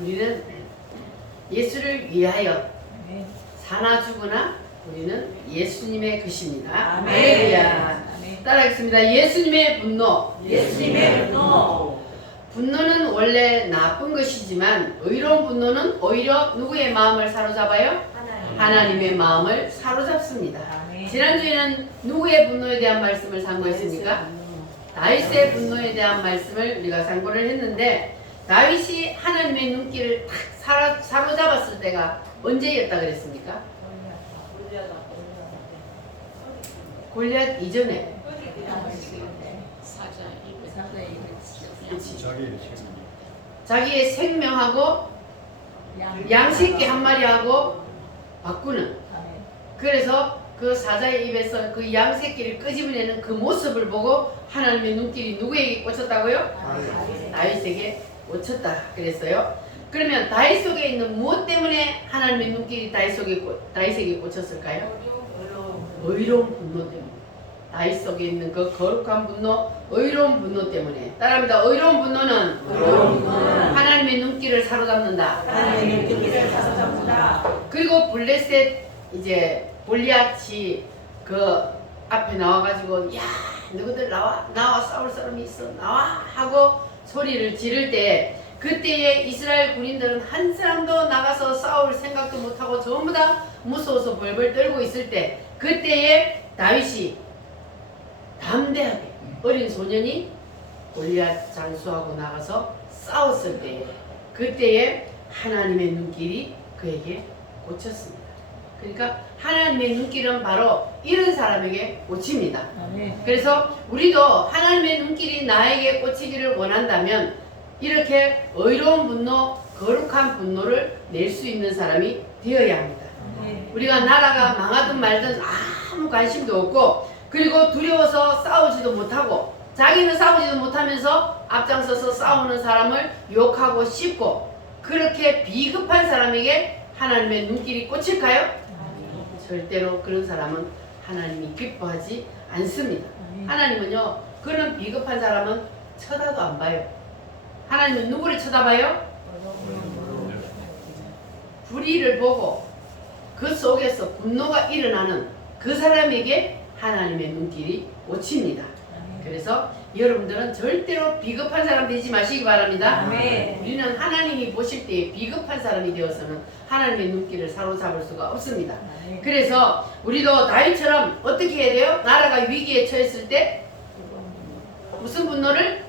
우리는 예수를 위하여 사나 죽으나 우리는 예수님의 것입니다. 할렐루야. 따라하겠습니다. 예수님의 분노. 예수님의 분노. 분노는 원래 나쁜 것이지만 의로운 분노는 오히려 누구의 마음을 사로잡아요? 하나님의 마음을 사로잡습니다. 지난주에는 누구의 분노에 대한 말씀을 상고했습니까? 다윗의 분노에 대한 말씀을 우리가 상고를 했는데, 다윗이 하나님의 눈길을 탁 사로잡았을 때가 언제였다 그랬습니까? 골리앗 이전에. 자기의 생명하고 양새끼 한 마리하고 바꾸는, 그래서 그 사자의 입에서 그 양새끼를 끄집어내는 그 모습을 보고 하나님의 눈길이 누구에게 꽂혔다고요? 다윗에게 꽂혔다 그랬어요. 그러면 다윗 속에 있는 무엇 때문에 하나님의 눈길이 다윗에게 꽂혔을까요? 의로운 분노 때문에. 다윗 속에 있는 그 거룩한 분노, 의로운 분노 때문에. 따라합니다. 의로운 분노는 하나님의 눈길을 사로잡는다. 그리고 블레셋 이제 골리앗이 그 앞에 나와가지고, 야, 너희들 나와 싸울 사람이 있어, 나와 하고 소리를 지를 때, 그때에 이스라엘 군인들은 한 사람도 나가서 싸울 생각도 못하고 전부 다 무서워서 벌벌 떨고 있을 때, 그때에 다윗이 담대하게 어린 소년이 골리앗 장수하고 나가서 싸웠을 때에, 그때에 하나님의 눈길이 그에게 꽂혔습니다. 그러니까 하나님의 눈길은 바로 이런 사람에게 꽂힙니다. 그래서 우리도 하나님의 눈길이 나에게 꽂히기를 원한다면 이렇게 의로운 분노, 거룩한 분노를 낼 수 있는 사람이 되어야 합니다. 우리가 나라가 망하든 말든 아무 관심도 없고, 그리고 두려워서 싸우지도 못하고, 자기는 싸우지도 못하면서 앞장서서 싸우는 사람을 욕하고 씹고, 그렇게 비겁한 사람에게 하나님의 눈길이 꽂힐까요? 절대로 그런 사람은 하나님이 기뻐하지 않습니다. 하나님은요, 그런 비겁한 사람은 쳐다도 안 봐요. 하나님은 누구를 쳐다봐요? 불의를 보고 그 속에서 분노가 일어나는 그 사람에게 하나님의 눈길이 꽂힙니다. 그래서 여러분들은 절대로 비겁한 사람 되지 마시기 바랍니다. 우리는 하나님이 보실 때 비겁한 사람이 되어서는 하나님의 눈길을 사로잡을 수가 없습니다. 그래서 우리도 다윗처럼 어떻게 해야 돼요? 나라가 위기에 처했을 때 무슨 분노를?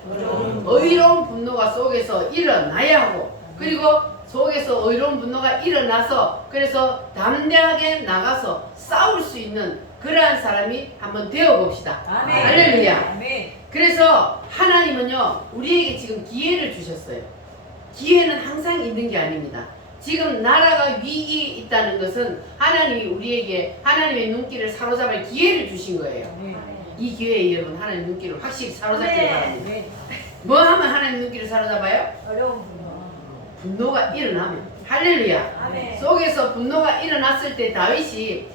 의로운 분노가 속에서 일어나야 하고, 그리고 속에서 의로운 분노가 일어나서 그래서 담대하게 나가서 싸울 수 있는 그러한 사람이 한번 되어봅시다. 할렐루야. 그래서 하나님은요, 우리에게 지금 기회를 주셨어요. 기회는 항상 있는 게 아닙니다. 지금 나라가 위기에 있다는 것은 하나님이 우리에게 하나님의 눈길을 사로잡을 기회를 주신 거예요. 이 기회에 여러분 하나님의 눈길을 확실히 사로잡기를 바랍니다. 뭐 하면 하나님의 눈길을 사로잡아요? 어려운 분노. 분노가 일어나면. 할렐루야. 속에서 분노가 일어났을 때 다윗이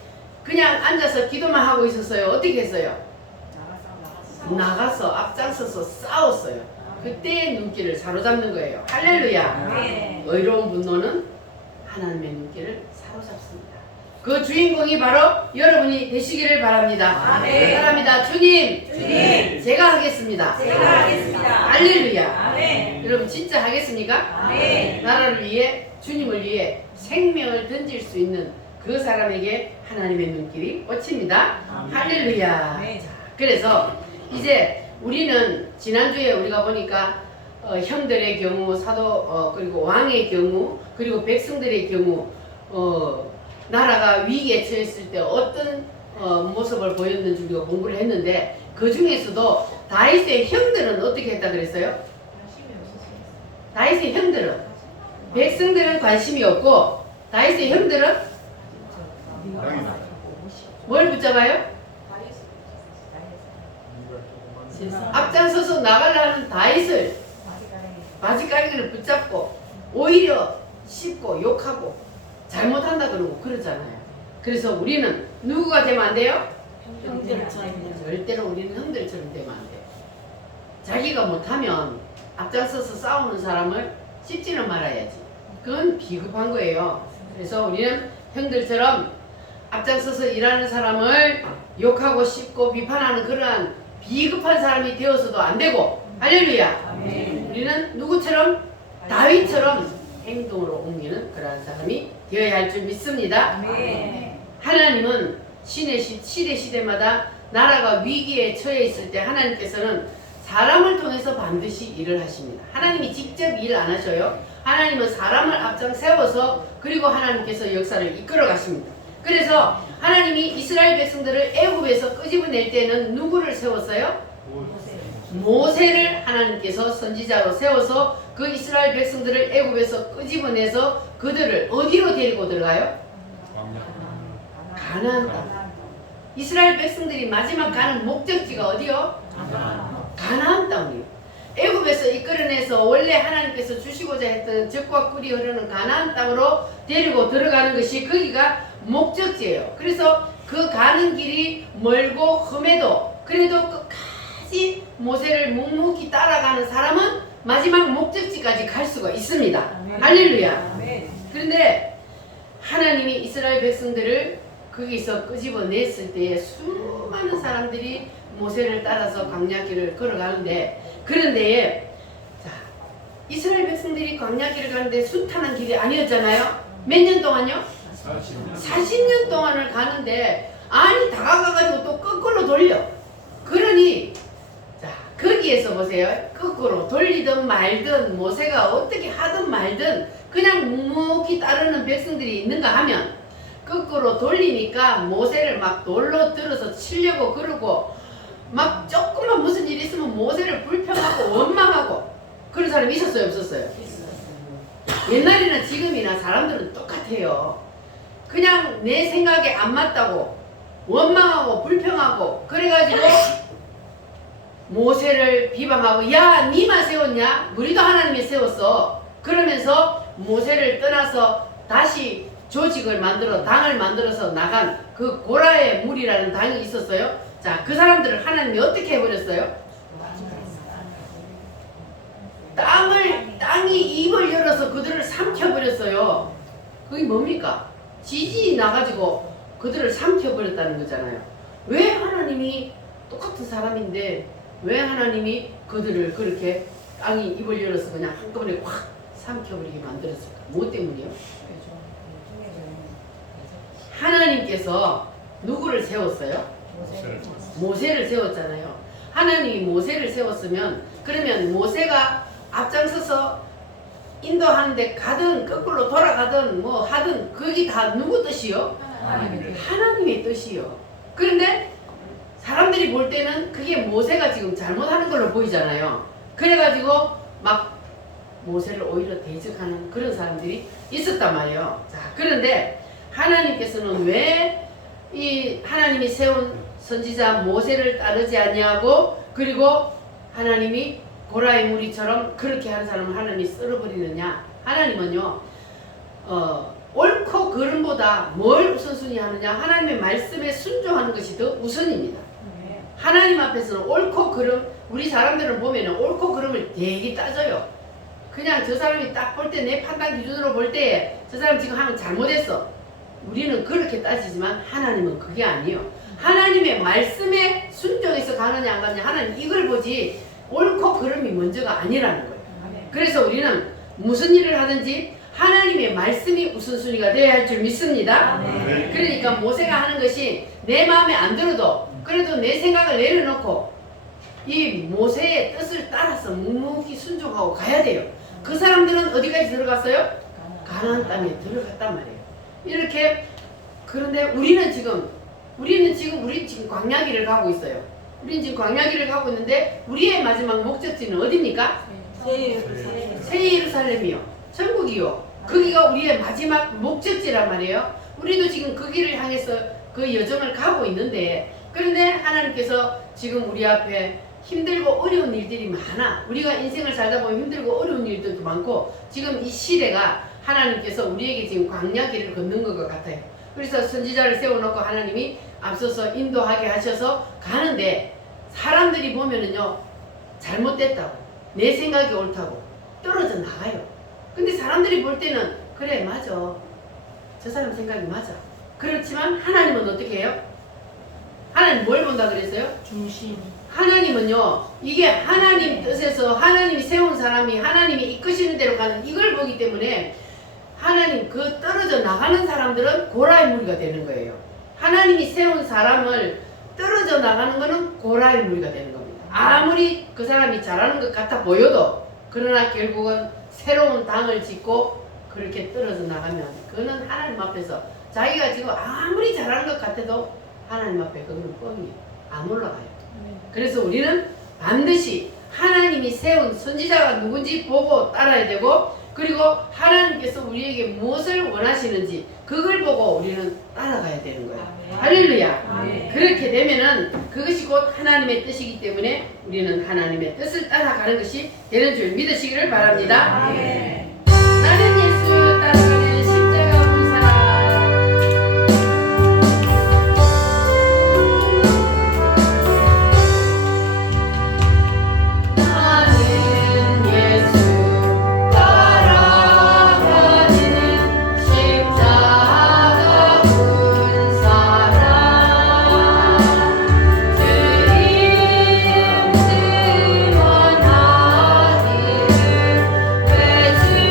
그냥 앉아서 기도만 하고 있었어요. 어떻게 했어요? 나가서 앞장서서 싸웠어요. 그때의 눈길을 사로잡는 거예요. 할렐루야. 의로운 분노는 하나님의 눈길을 사로잡습니다. 그 주인공이 바로 여러분이 되시기를 바랍니다. 바랍니다. 주님, 제가 하겠습니다. 할렐루야. 여러분 진짜 하겠습니까? 나라를 위해, 주님을 위해 생명을 던질 수 있는 그 사람에게 하나님의 눈길이 꽂힙니다. 할렐루야. 그래서 이제 우리는 지난주에 우리가 보니까 형들의 경우, 사도 그리고 왕의 경우, 그리고 백성들의 경우 나라가 위기에 처했을 때 어떤 모습을 보였는지 우리가 공부를 했는데, 그 중에서도 다윗의 형들은 어떻게 했다 그랬어요? 다윗의 형들은, 백성들은 관심이 없고 다윗의 형들은 뭘 붙잡아요? 앞장서서 나가려는 다윗을, 바지가랑이를 붙잡고 오히려 씹고 욕하고 잘못한다 그러고 그러잖아요. 그래서 우리는 누구가 되면 안 돼요? 절대로 우리는 형들처럼 되면 안 돼요. 자기가 못하면 앞장서서 싸우는 사람을 씹지는 말아야지. 그건 비겁한 거예요. 그래서 우리는 형들처럼 앞장서서 일하는 사람을 욕하고 씹고 비판하는 그러한 비겁한 사람이 되어서도 안 되고, 할렐루야. 아멘. 우리는 누구처럼? 다윗처럼 행동으로 옮기는 그러한 사람이 되어야 할 줄 믿습니다. 아멘. 하나님은 시대마다 나라가 위기에 처해 있을 때 하나님께서는 사람을 통해서 반드시 일을 하십니다. 하나님이 직접 일 안 하셔요. 하나님은 사람을 앞장 세워서 그리고 하나님께서 역사를 이끌어 가십니다. 그래서 하나님이 이스라엘 백성들을 애굽에서 끄집어낼 때는 누구를 세웠어요? 모세를 하나님께서 선지자로 세워서 그 이스라엘 백성들을 애굽에서 끄집어내서 그들을 어디로 데리고 들어가요? 가나안 땅. 이스라엘 백성들이 마지막 가는 목적지가 어디요? 가나안 땅이에요. 애굽에서 이끌어내서 원래 하나님께서 주시고자 했던 젖과 꿀이 흐르는 가나안 땅으로 데리고 들어가는 것이 거기가 목적지예요. 그래서 그 가는 길이 멀고 험해도 그래도 끝까지 모세를 묵묵히 따라가는 사람은 마지막 목적지까지 갈 수가 있습니다. 아멘. 할렐루야. 아멘. 그런데 하나님이 이스라엘 백성들을 거기서 끄집어냈을 때에 수많은 사람들이 모세를 따라서 광야길을 걸어가는데, 그런데 자, 이스라엘 백성들이 광야길을 가는데 순탄한 길이 아니었잖아요. 몇 년 동안요? 40년 동안을 가는데 아니 다가가가지고 또 거꾸로 돌려. 그러니 자 거기에서 보세요. 거꾸로 돌리든 말든 모세가 어떻게 하든 말든 그냥 묵묵히 따르는 백성들이 있는가 하면, 거꾸로 돌리니까 모세를 막 돌로 들어서 치려고 그러고 막 조금만 무슨 일이 있으면 모세를 불평하고 원망하고 그런 사람이 있었어요, 없었어요? 옛날이나 지금이나 사람들은 똑같아요. 그냥 내 생각에 안 맞다고 원망하고 불평하고 그래가지고 모세를 비방하고 야 니만 세웠냐? 우리도 하나님이 세웠어. 그러면서 모세를 떠나서 다시 조직을 만들어 당을 만들어서 나간 그 고라의 물이라는 당이 있었어요. 자, 그 사람들을 하나님이 어떻게 해버렸어요? 땅이 입을 열어서 그들을 삼켜버렸어요. 그게 뭡니까? 지진이 나가지고 그들을 삼켜버렸다는 거잖아요. 왜 하나님이 똑같은 사람인데 왜 하나님이 그들을 그렇게 땅이 입을 열어서 그냥 한꺼번에 확 삼켜버리게 만들었을까? 뭐 때문이요? 하나님께서 누구를 세웠어요? 모세를 세웠잖아요. 하나님이 모세를 세웠으면 그러면 모세가 앞장서서 인도하는데 가든 거꾸로 돌아가든 뭐 하든 그게 다 누구 뜻이요? 하나님의 뜻이요. 그런데 사람들이 볼 때는 그게 모세가 지금 잘못하는 걸로 보이잖아요. 그래가지고 막 모세를 오히려 대적하는 그런 사람들이 있었단 말이에요. 자, 그런데 하나님께서는 왜 이 하나님이 세운 선지자 모세를 따르지 아니하고 그리고 하나님이 고라의 무리처럼 그렇게 하는 사람을 하나님이 썰어버리느냐? 하나님은요 옳고 그름보다 뭘 우선순위 하느냐? 하나님의 말씀에 순종하는 것이 더 우선입니다. 하나님 앞에서는 옳고 그름, 우리 사람들은 보면 옳고 그름을 되게 따져요. 그냥 저 사람이 딱 볼 때 내 판단 기준으로 볼 때 저 사람 지금 하면 잘못했어. 우리는 그렇게 따지지만 하나님은 그게 아니에요. 하나님의 말씀에 순종해서 가느냐 안 가느냐 하나님 이걸 보지 옳고 그름이 먼저가 아니라는 거예요. 그래서 우리는 무슨 일을 하든지 하나님의 말씀이 우선순위가 되어야 할 줄 믿습니다. 그러니까 모세가 하는 것이 내 마음에 안 들어도 그래도 내 생각을 내려놓고 이 모세의 뜻을 따라서 묵묵히 순종하고 가야 돼요. 그 사람들은 어디까지 들어갔어요? 가나안 땅에 들어갔단 말이에요. 이렇게. 그런데 우리는 지금 광야길을 가고 있어요. 우리는 지금 광야길을 가고 있는데 우리의 마지막 목적지는 어디입니까? 새 예루살렘이요. 천국이요. 거기가 우리의 마지막 목적지란 말이에요. 우리도 지금 그 길을 향해서 그 여정을 가고 있는데, 그런데 하나님께서 지금 우리 앞에 힘들고 어려운 일들이 많아. 우리가 인생을 살다 보면 힘들고 어려운 일들도 많고 지금 이 시대가 하나님께서 우리에게 지금 광야길을 걷는 것 같아요. 그래서 선지자를 세워놓고 하나님이 앞서서 인도하게 하셔서 가는데 사람들이 보면은요 잘못됐다고 내 생각이 옳다고 떨어져 나가요. 근데 사람들이 볼 때는 그래 맞아. 저 사람 생각이 맞아. 그렇지만 하나님은 어떻게 해요? 하나님 뭘 본다 그랬어요? 중심. 하나님은요, 이게 하나님 뜻에서 하나님이 세운 사람이 하나님이 이끄시는 대로 가는 이걸 보기 때문에 하나님 그 떨어져 나가는 사람들은 고라의 무리가 되는 거예요. 하나님이 세운 사람을 떨어져 나가는 거는 고라의 무리가 되는 겁니다. 아무리 그 사람이 잘하는 것 같아 보여도 그러나 결국은 새로운 당을 짓고 그렇게 떨어져 나가면 그는 하나님 앞에서 자기가 지금 아무리 잘하는 것 같아도 하나님 앞에 그거는 뻥이에요. 안 올라가요. 그래서 우리는 반드시 하나님이 세운 선지자가 누군지 보고 따라야 되고 그리고 하나님께서 우리에게 무엇을 원하시는지 그걸 보고 우리는 따라가야 되는 거예요. 할렐루야. 그렇게 되면은 그것이 곧 하나님의 뜻이기 때문에 우리는 하나님의 뜻을 따라가는 것이 되는 줄 믿으시기를 바랍니다. 나는 예수 따라가는 십자가 본 사람. 나는 예수 따라가는 십자가 본 사람. 주님 등원하기를 외치며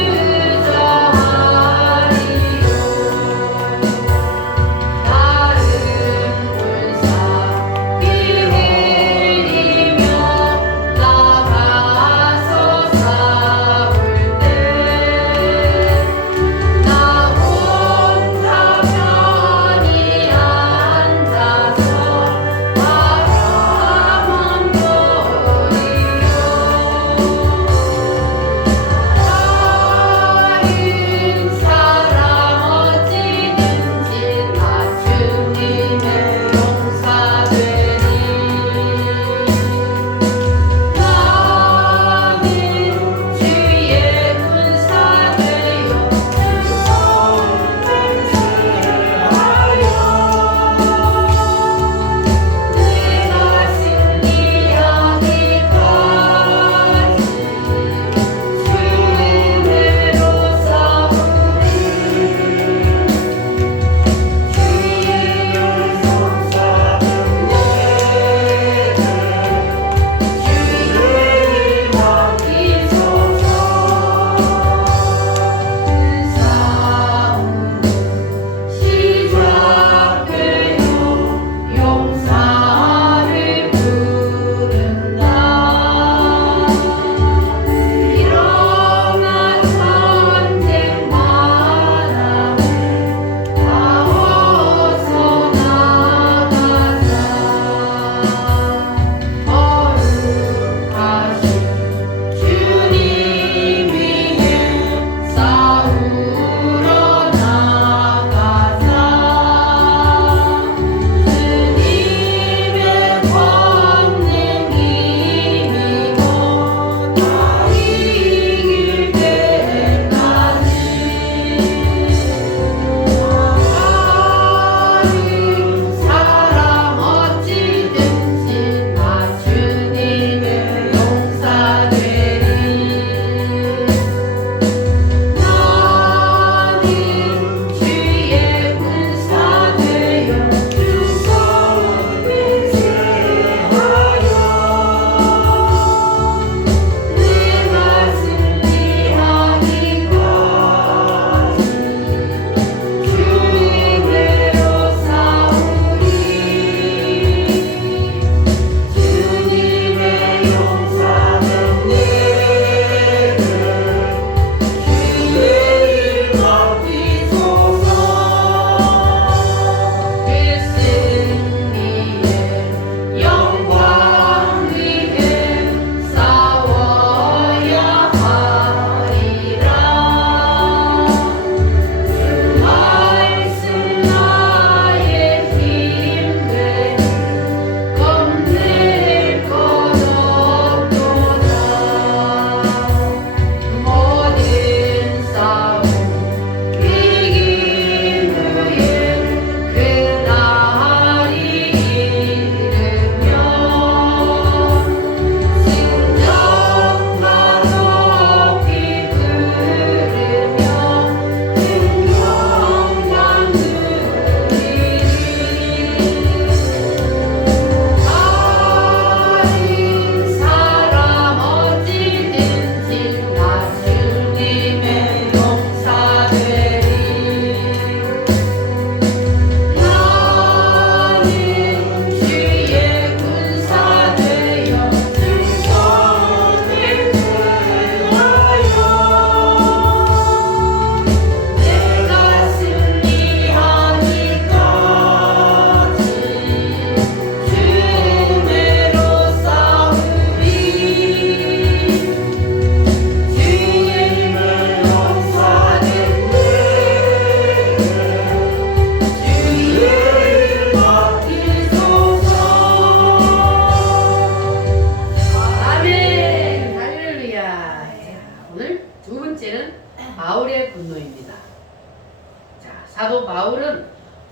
사도 바울은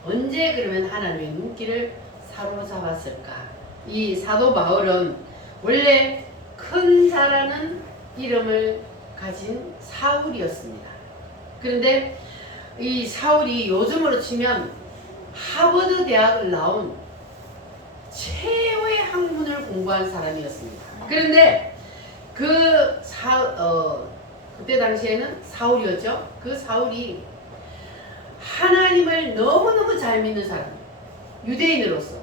언제 그러면 하나님의 눈길을 사로잡았을까? 이 사도 바울은 원래 큰 자라는 이름을 가진 사울이었습니다. 그런데 이 사울이 요즘으로 치면 하버드 대학을 나온 최고의 학문을 공부한 사람이었습니다. 그런데 그때 당시에는 사울이었죠. 그 사울이 하나님을 너무너무 잘 믿는 사람, 유대인으로서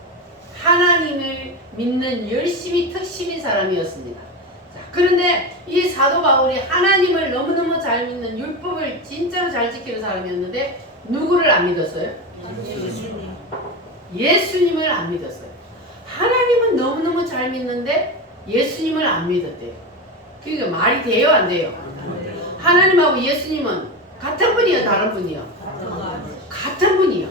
하나님을 믿는 열심히 특심인 사람이었습니다. 자, 그런데 이 사도 바울이 하나님을 너무너무 잘 믿는 율법을 진짜로 잘 지키는 사람이었는데 누구를 안 믿었어요? 예수님. 예수님을 안 믿었어요. 하나님은 너무너무 잘 믿는데 예수님을 안 믿었대요. 그러니까 말이 돼요, 안 돼요? 하나님하고 예수님은 같은 분이요, 다른 분이요? 같은 분이요.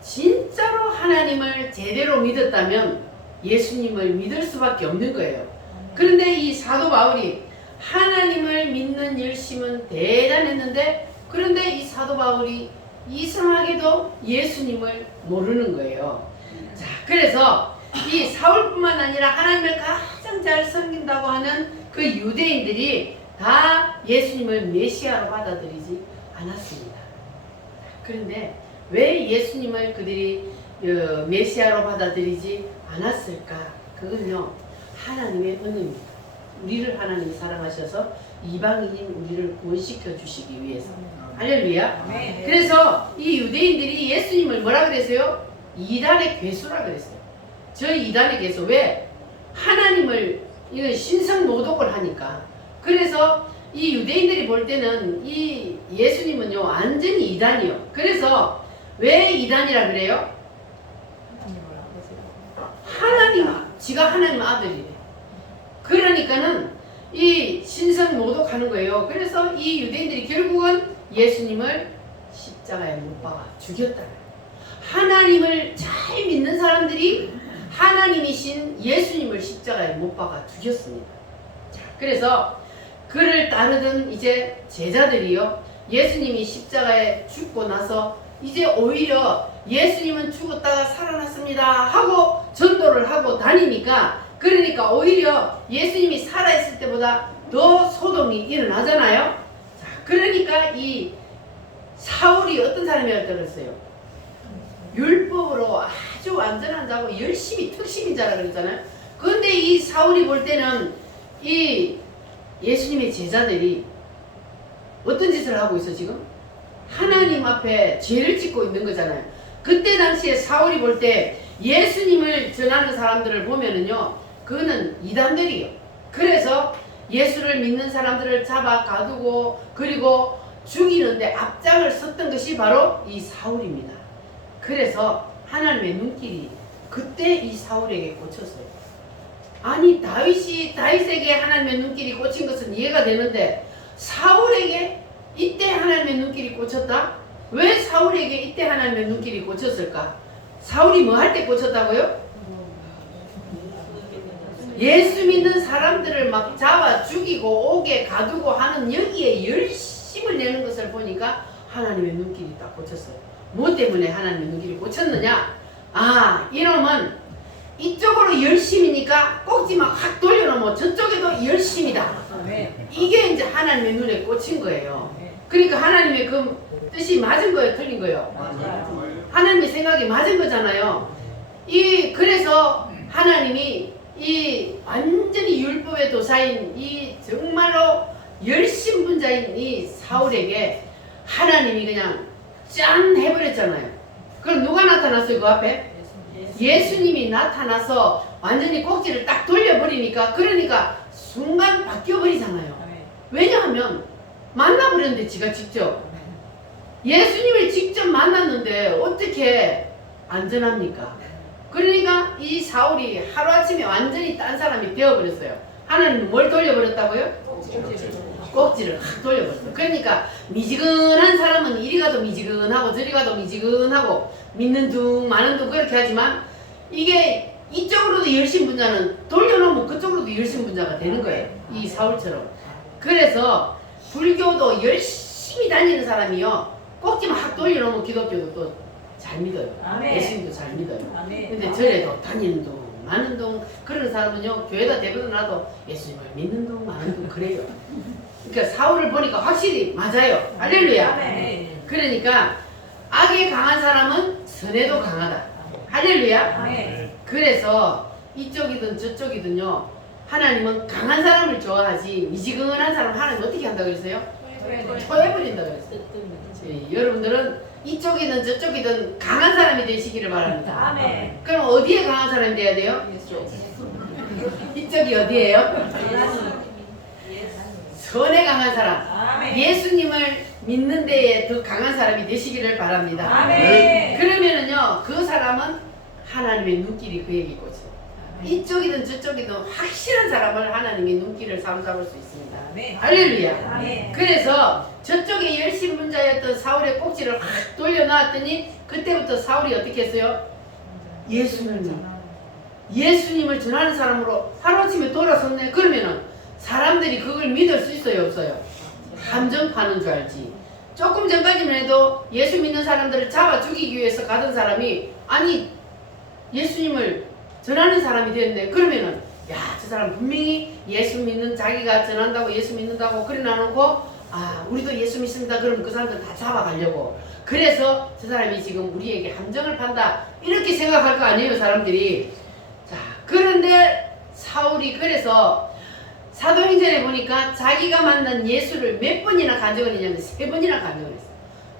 진짜로 하나님을 제대로 믿었다면 예수님을 믿을 수밖에 없는 거예요. 그런데 이 사도 바울이 하나님을 믿는 열심은 대단했는데, 그런데 이 사도 바울이 이상하게도 예수님을 모르는 거예요. 자, 그래서 이 사울뿐만 아니라 하나님을 가장 잘 섬긴다고 하는 그 유대인들이 다 예수님을 메시아로 받아들이지 않았습니다. 그런데 왜 예수님을 그들이 메시아로 받아들이지 않았을까? 그건요, 하나님의 은혜입니다. 우리를 하나님이 사랑하셔서 이방인인 우리를 구원시켜 주시기 위해서. 할렐루야. 네. 그래서 이 유대인들이 예수님을 뭐라 그랬어요? 이단의 괴수라 그랬어요. 저 이단의 괴수. 왜? 하나님을 이건 신성모독을 하니까. 그래서 이 유대인들이 볼 때는 이 예수님은요 완전히 이단이요. 그래서 왜 이단이라 그래요? 하나님, 지가 하나님 아들이래. 그러니까는 이 신성 모독하는 거예요. 그래서 이 유대인들이 결국은 예수님을 십자가에 못 박아 죽였다. 하나님을 잘 믿는 사람들이 하나님이신 예수님을 십자가에 못 박아 죽였습니다. 자, 그래서 그를 따르던 이제 제자들이요, 예수님이 십자가에 죽고 나서 이제 오히려 예수님은 죽었다가 살아났습니다 하고 전도를 하고 다니니까, 그러니까 오히려 예수님이 살아있을 때보다 더 소동이 일어나잖아요. 자, 그러니까 이 사울이 어떤 사람이었다고 그랬어요? 율법으로 아주 완전한 자고 열심히 특심인 자라 그랬잖아요. 그런데 이 사울이 볼 때는 이 예수님의 제자들이 어떤 짓을 하고 있어 지금? 하나님 앞에 죄를 짓고 있는 거잖아요. 그때 당시에 사울이 볼 때 예수님을 전하는 사람들을 보면은요, 그거는 이단들이요. 그래서 예수를 믿는 사람들을 잡아 가두고 그리고 죽이는데 앞장을 섰던 것이 바로 이 사울입니다. 그래서 하나님의 눈길이 그때 이 사울에게 꽂혔어요. 아니 다윗에게 하나님의 눈길이 꽂힌 것은 이해가 되는데 사울에게 이때 하나님의 눈길이 꽂혔다? 왜 사울에게 이때 하나님의 눈길이 꽂혔을까? 사울이 뭐 할 때 꽂혔다고요? 예수 믿는 사람들을 막 잡아 죽이고 옥에 가두고 하는 여기에 열심을 내는 것을 보니까 하나님의 눈길이 딱 꽂혔어요. 뭐 때문에 하나님의 눈길이 꽂혔느냐? 아, 이놈은 이쪽으로 열심이니까 꼭지만 확 돌려놓으면 저쪽에도 열심이다. 이게 이제 하나님의 눈에 꽂힌 거예요. 그러니까 하나님의 그 뜻이 맞은 거예요, 틀린 거예요? 하나님의 생각이 맞은 거잖아요. 그래서 하나님이 이 완전히 율법의 도사인 이 정말로 열심분자인 이 사울에게 하나님이 그냥 짠 해버렸잖아요. 그럼 누가 나타났어요, 그 앞에? 예수님이 나타나서 완전히 꼭지를 딱 돌려버리니까, 그러니까 순간 바뀌어버리잖아요. 왜냐하면 만나버렸는데 지가 직접 예수님을 직접 만났는데 어떻게 안전합니까? 그러니까 이 사울이 하루아침에 완전히 딴 사람이 되어버렸어요. 하나님은 뭘 돌려버렸다고요? 꼭지를 확 돌려버렸어요. 그러니까 미지근한 사람은 이리 가도 미지근하고 저리 가도 미지근하고 믿는 둥 마는 둥 그렇게 하지만, 이게 이쪽으로도 열심분자는 돌려놓으면 그쪽으로도 열심분자가 되는 거예요. 이 사울처럼. 그래서 불교도 열심히 다니는 사람이요, 꼭지만 확 돌려놓으면 기독교도 또 잘 믿어요. 아멘. 예수님도 잘 믿어요. 아멘. 근데 절에도 다니는 동 많은 동 그런 사람은요 교회다 대부분 나도 예수님을 믿는 동 많은 동 그래요. 그러니까 사울을 보니까 확실히 맞아요. 할렐루야. 아멘. 그러니까 악에 강한 사람은 선에도 강하다. 할렐루야. 아멘. 그래서 이쪽이든 저쪽이든요 하나님은 강한 사람을 좋아하지 미지근한 사람 하나님 어떻게 한다고 그랬어요? 토해버린다고 그랬어요. 여러분들은 이쪽이든 저쪽이든 강한 사람이 되시기를 바랍니다. 아멘. 그럼 어디에 강한 사람이 돼야 돼요? 이쪽이 어디예요? 선에 강한 사람. 아멘. 예수님을 믿는 데에 더 강한 사람이 되시기를 바랍니다. 아멘. 그러면은요 그 사람은 하나님의 눈길이 그에게 꽂혀요. 이쪽이든 저쪽이든 확실한 사람을 하나님의 눈길을 사로잡을 수 있습니다. 아멘. 할렐루야. 아멘. 그래서 저쪽에 열심문자였던 사울의 꼭지를 확 돌려놨더니 그때부터 사울이 어떻게 했어요? 예수님을 전하는 사람으로 하루아침에 돌아섰네. 그러면은 사람들이 그걸 믿을 수 있어요 없어요? 함정파는 줄 알지. 조금 전까지만 해도 예수 믿는 사람들을 잡아 죽이기 위해서 가던 사람이 아니 예수님을 전하는 사람이 됐네. 그러면은 야, 저 사람 분명히 예수 믿는 자기가 전한다고 예수 믿는다고 그래 놔놓고 아 우리도 예수 믿습니다. 그러면 그 사람들 다 잡아가려고. 그래서 저 사람이 지금 우리에게 함정을 판다 이렇게 생각할 거 아니에요 사람들이. 자 그런데 사울이 그래서 사도행전에 보니까 자기가 만난 예수를 몇 번이나 간증을 했냐면 3번이나 간증을 했어요.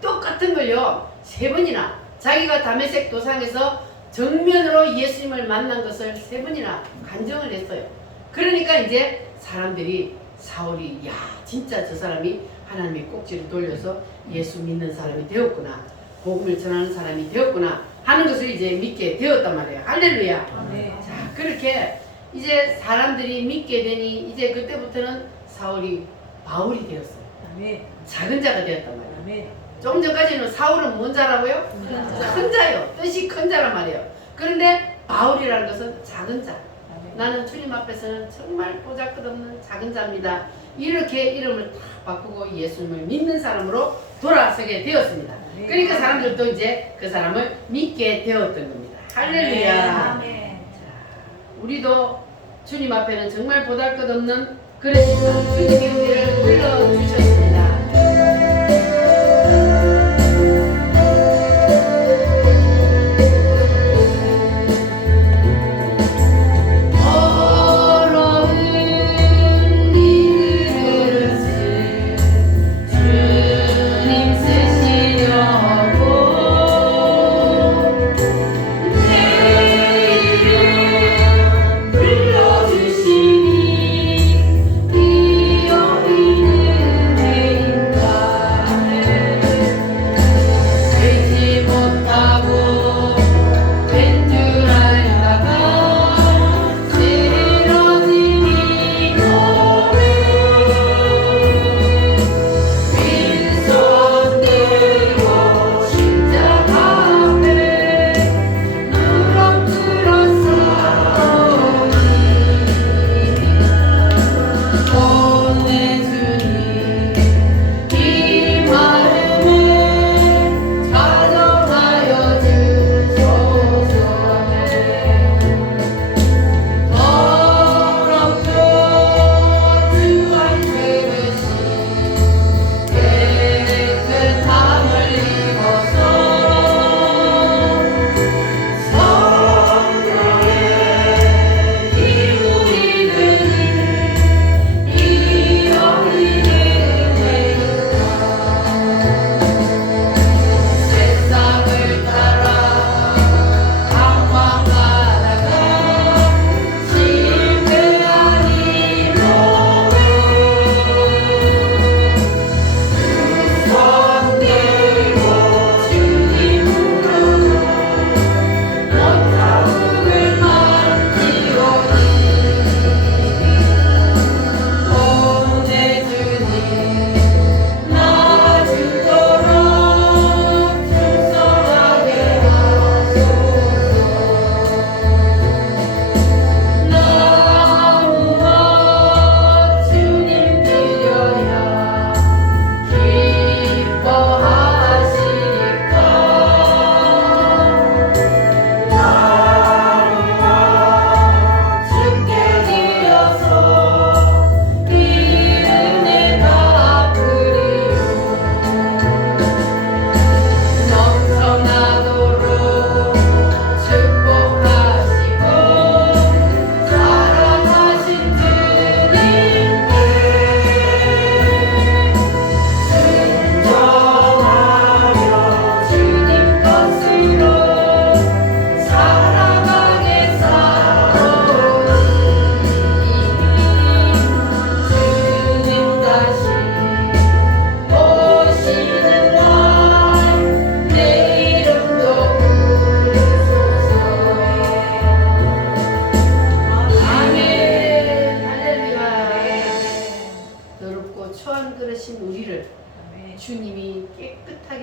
똑같은 걸요 3번이나 자기가 다메섹 도상에서 정면으로 예수님을 만난 것을 3번이나 간증을 했어요. 그러니까 이제 사람들이 사울이 야 진짜 저 사람이 하나님의 꼭지를 돌려서 예수 믿는 사람이 되었구나, 복음을 전하는 사람이 되었구나 하는 것을 이제 믿게 되었단 말이에요. 할렐루야. 아멘. 자 그렇게 이제 사람들이 믿게 되니 이제 그때부터는 사울이 바울이 되었어요. 아멘. 작은 자가 되었단 말이에요. 아멘. 조금 전까지는 사울은 뭔 자라고요? 큰 자요. 뜻이 큰 자란 말이에요. 그런데 바울이라는 것은 작은 자. 나는 주님 앞에서는 정말 보잘것없는 작은 자입니다. 이렇게 이름을 다 바꾸고 예수님을 믿는 사람으로 돌아서게 되었습니다. 그러니까 사람들도 이제 그 사람을 믿게 되었던 겁니다. 할렐루야. 아멘. 우리도 주님 앞에는 정말 보잘것없는 그릇입니다. 주님이 우리를 불러주셨습니다. 불러주시니 이어 이는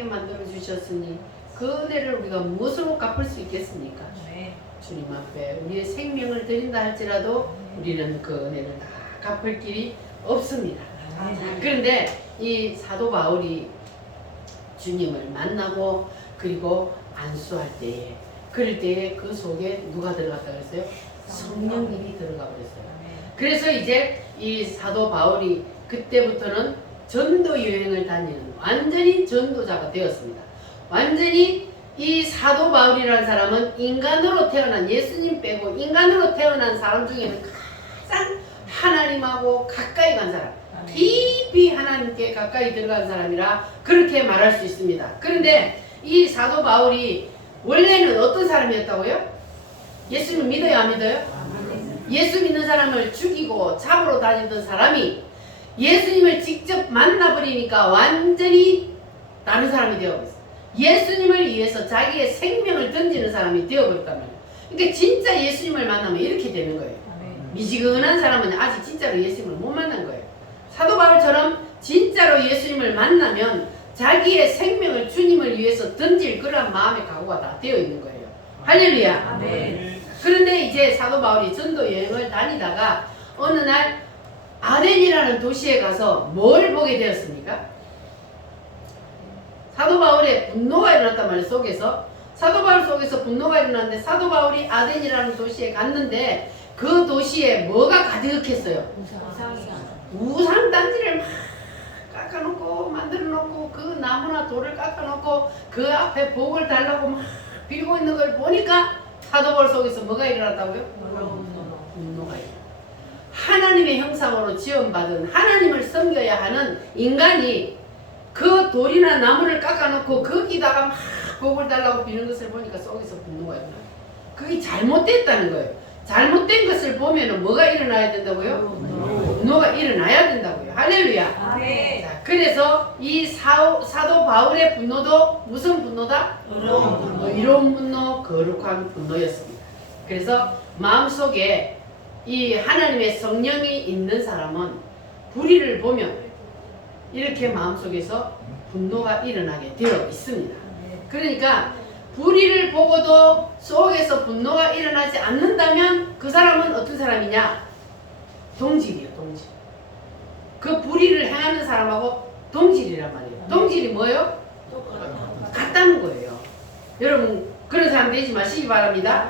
살게 만들어 주셨으니 그 은혜를 우리가 무엇으로 갚을 수 있겠습니까? 주님 앞에 우리의 생명을 드린다 할지라도 우리는 그 은혜를 다 갚을 길이 없습니다. 그런데 이 사도 바울이 주님을 만나고 그리고 안수할 때에 그럴 때에 그 속에 누가 들어갔다 그랬어요? 성령님이 들어가 버렸어요. 그래서 이제 이 사도 바울이 그때부터는 전도 여행을 다니는 완전히 전도자가 되었습니다. 완전히 이 사도 바울이라는 사람은 인간으로 태어난 예수님 빼고 인간으로 태어난 사람 중에는 가장 하나님하고 가까이 간 사람, 깊이 하나님께 가까이 들어간 사람이라 그렇게 말할 수 있습니다. 그런데 이 사도 바울이 원래는 어떤 사람이었다고요? 예수님 믿어요, 안 믿어요? 예수 믿는 사람을 죽이고 잡으러 다니던 사람이 예수님을 직접 만나버리니까 완전히 다른 사람이 되어버렸어요. 예수님을 위해서 자기의 생명을 던지는 사람이 되어버렸단 말이에요. 그러니까 진짜 예수님을 만나면 이렇게 되는 거예요. 미지근한 사람은 아직 진짜로 예수님을 못 만난 거예요. 사도 바울처럼 진짜로 예수님을 만나면 자기의 생명을 주님을 위해서 던질 그런 마음의 각오가 다 되어 있는 거예요. 할렐루야. 그런데 이제 사도 바울이 전도 여행을 다니다가 어느 날 아덴이라는 도시에 가서 뭘 보게 되었습니까? 사도 바울의 분노가 일어났단 말이에요. 속에서 사도 바울 속에서 분노가 일어났는데 사도 바울이 아덴이라는 도시에 갔는데 그 도시에 뭐가 가득했어요? 우상 단지를 막 깎아놓고 만들어놓고 그 나무나 돌을 깎아놓고 그 앞에 복을 달라고 막 빌고 있는 걸 보니까 사도 바울 속에서 뭐가 일어났다고요? 분노가 일어났어요. 하나님의 형상으로 지원받은 하나님을 섬겨야 하는 인간이 그 돌이나 나무를 깎아놓고 거기다가 막 복을 달라고 비는 것을 보니까 속에서 분노가 일어나요. 그게 잘못됐다는 거예요. 잘못된 것을 보면 뭐가 일어나야 된다고요? 분노가 일어나야 된다고요. 할렐루야. 자, 그래서 이 사도 바울의 분노도 무슨 분노다? 의로운 분노, 거룩한 분노였습니다. 그래서 마음속에 이 하나님의 성령이 있는 사람은 불의를 보면 이렇게 마음속에서 분노가 일어나게 되어 있습니다. 그러니까 불의를 보고도 속에서 분노가 일어나지 않는다면 그 사람은 어떤 사람이냐? 동질이에요, 동질. 그 불의를 행하는 사람하고 동질이란 말이에요. 동질이 뭐예요? 같다는 거예요. 여러분 그런 사람 되지 마시기 바랍니다.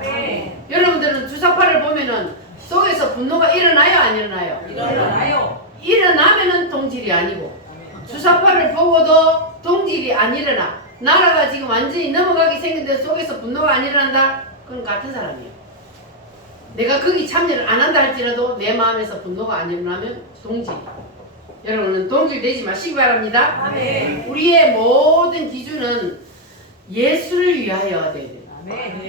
여러분들은 주사파를 보면은 속에서 분노가 일어나요, 안 일어나요? 일어나면은 동질이 아니고 주사파를 보고도 동질이 안 일어나. 나라가 지금 완전히 넘어가게 생겼는데 속에서 분노가 안 일어난다? 그건 같은 사람이에요. 내가 거기 참여를 안 한다 할지라도 내 마음에서 분노가 안 일어나면 동질. 여러분은 동질 되지 마시기 바랍니다. 우리의 모든 기준은 예수를 위하여 돼야 돼요.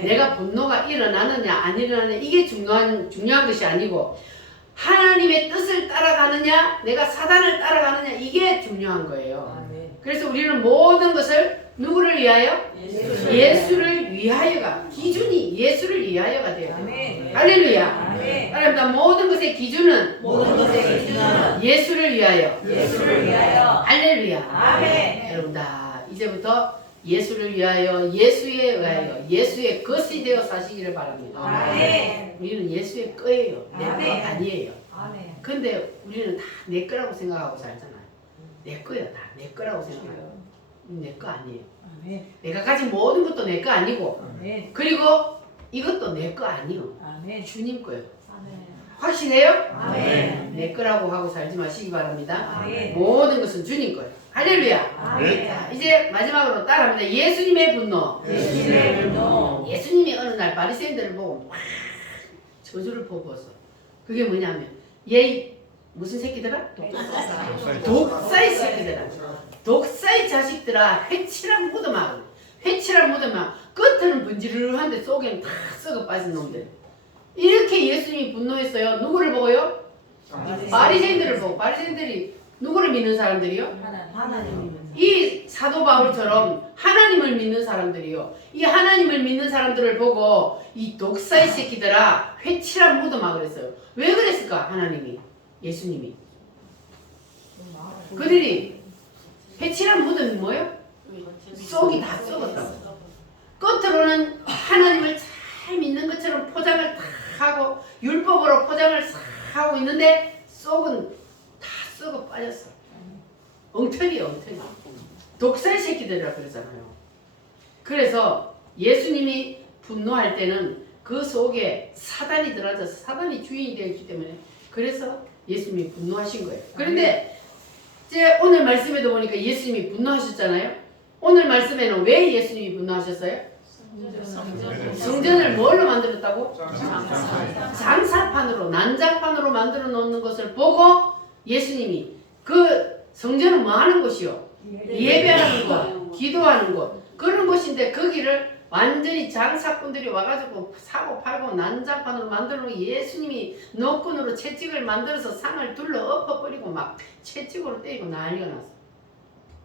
내가 분노가 일어나느냐 안 일어나느냐 이게 중요한 것이 아니고 하나님의 뜻을 따라가느냐 내가 사단을 따라가느냐 이게 중요한 거예요. 그래서 우리는 모든 것을 누구를 위하여? 예수를 위하여가 기준이 예수를 위하여가 돼요. 할렐루야. 따라합니다. 모든 것의 기준은 예수를 위하여. 할렐루야. 여러분 다 이제부터 예수를 위하여 예수에 의하여 예수의 것이 되어 사시기를 바랍니다. 우리는 예수의 거예요. 내 거 아니에요. 근데 우리는 다 내 거라고 생각하고 살잖아요. 내 거야. 다 내 거라고 생각해요. 내 거 아니에요. 내가 가진 모든 것도 내 거 아니고 그리고 이것도 내 거 아니요. 주님 거예요. 확신해요? 내 거라고 하고 살지 마시기 바랍니다. 모든 것은 주님 거예요. 할렐루야. 자, 이제 마지막으로 따라합니다. 예수님의 분노. 예수님이 어느 날 바리새인들을 보고 막 저주를 퍼부었어. 그게 뭐냐면 얘 무슨 새끼들아? 독사의 새끼들아. 독사의 자식들아. 회칠한 무덤아. 끝은 분지르르한데 속에는 다 썩어 빠진 놈들. 이렇게 예수님이 분노했어요. 누구를 보고요? 바리새인들을 보고. 바리새인들이 누구를 믿는 사람들이요? 이 사도 바울처럼 하나님을 믿는 사람들이요. 이 하나님을 믿는 사람들을 보고 이 독사의 새끼들아 회칠한 무덤아 그랬어요. 왜 그랬을까? 하나님이 예수님이 그들이 회칠한 무덤이 뭐예요? 속이 다 썩었다고. 겉으로는 하나님을 잘 믿는 것처럼 포장을 다 하고 율법으로 포장을 싹 하고 있는데 속은 다 썩어 빠졌어. 엉터리야, 엉터리. 독살 새끼들이라 그러잖아요. 그래서 예수님이 분노할 때는 그 속에 사단이 들어와서 사단이 주인이 되었기 때문에 그래서 예수님이 분노하신 거예요. 그런데 이제 오늘 말씀에도 보니까 예수님이 분노하셨잖아요. 오늘 말씀에는 왜 예수님이 분노하셨어요? 성전을 뭘로 만들었다고? 장사판으로, 난장판으로 만들어 놓는 것을 보고 예수님이 그 성전은 뭐 하는 곳이요? 예배하는 곳, 기도하는 곳, 그런 곳인데 거기를 완전히 장사꾼들이 와가지고 사고 팔고 난장판으로 만들어 놓은 예수님이 노끈으로 채찍을 만들어서 상을 둘러 엎어버리고 막 채찍으로 때리고 난리가 났어.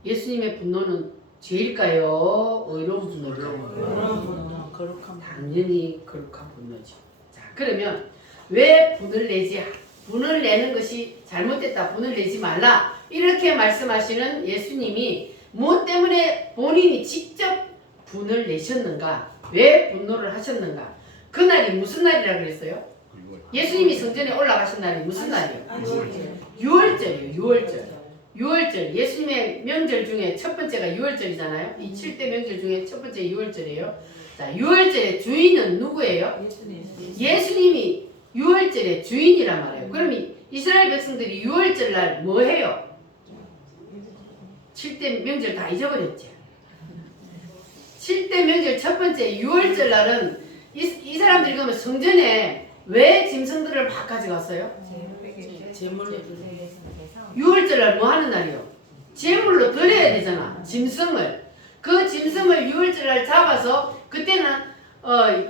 예수님의 분노는 죄일까요? 의로운 분노일까요? 당연히 거룩한 분노죠. 자, 그러면 왜 분을 내는 것이 잘못됐다, 분을 내지 말라 이렇게 말씀하시는 예수님이 무엇 때문에 본인이 직접 분을 내셨는가? 왜 분노를 하셨는가? 그날이 무슨 날이라 그랬어요? 예수님이 성전에 올라가신 날이 무슨 날이에요? 6월절이에요. 6월절. 6월절. 예수님의 명절 중에 첫 번째가 6월절이잖아요. 이 7대 명절 중에 첫 번째 6월절이에요. 자, 6월절의 주인은 누구예요? 예수님이 6월절의 주인이란 말이에요. 그럼 이스라엘 백성들이 6월절 날 뭐 해요? 7대 명절 다 잊어버렸지. 7대 명절 첫 번째 6월절 날은 이 사람들이 그러면 성전에 왜 짐승들을 막 가져갔어요? 제물로 6월절 날 뭐 하는 날이요? 제물로 드려야 되잖아. 짐승을. 그 짐승을 6월절 날 잡아서 그때는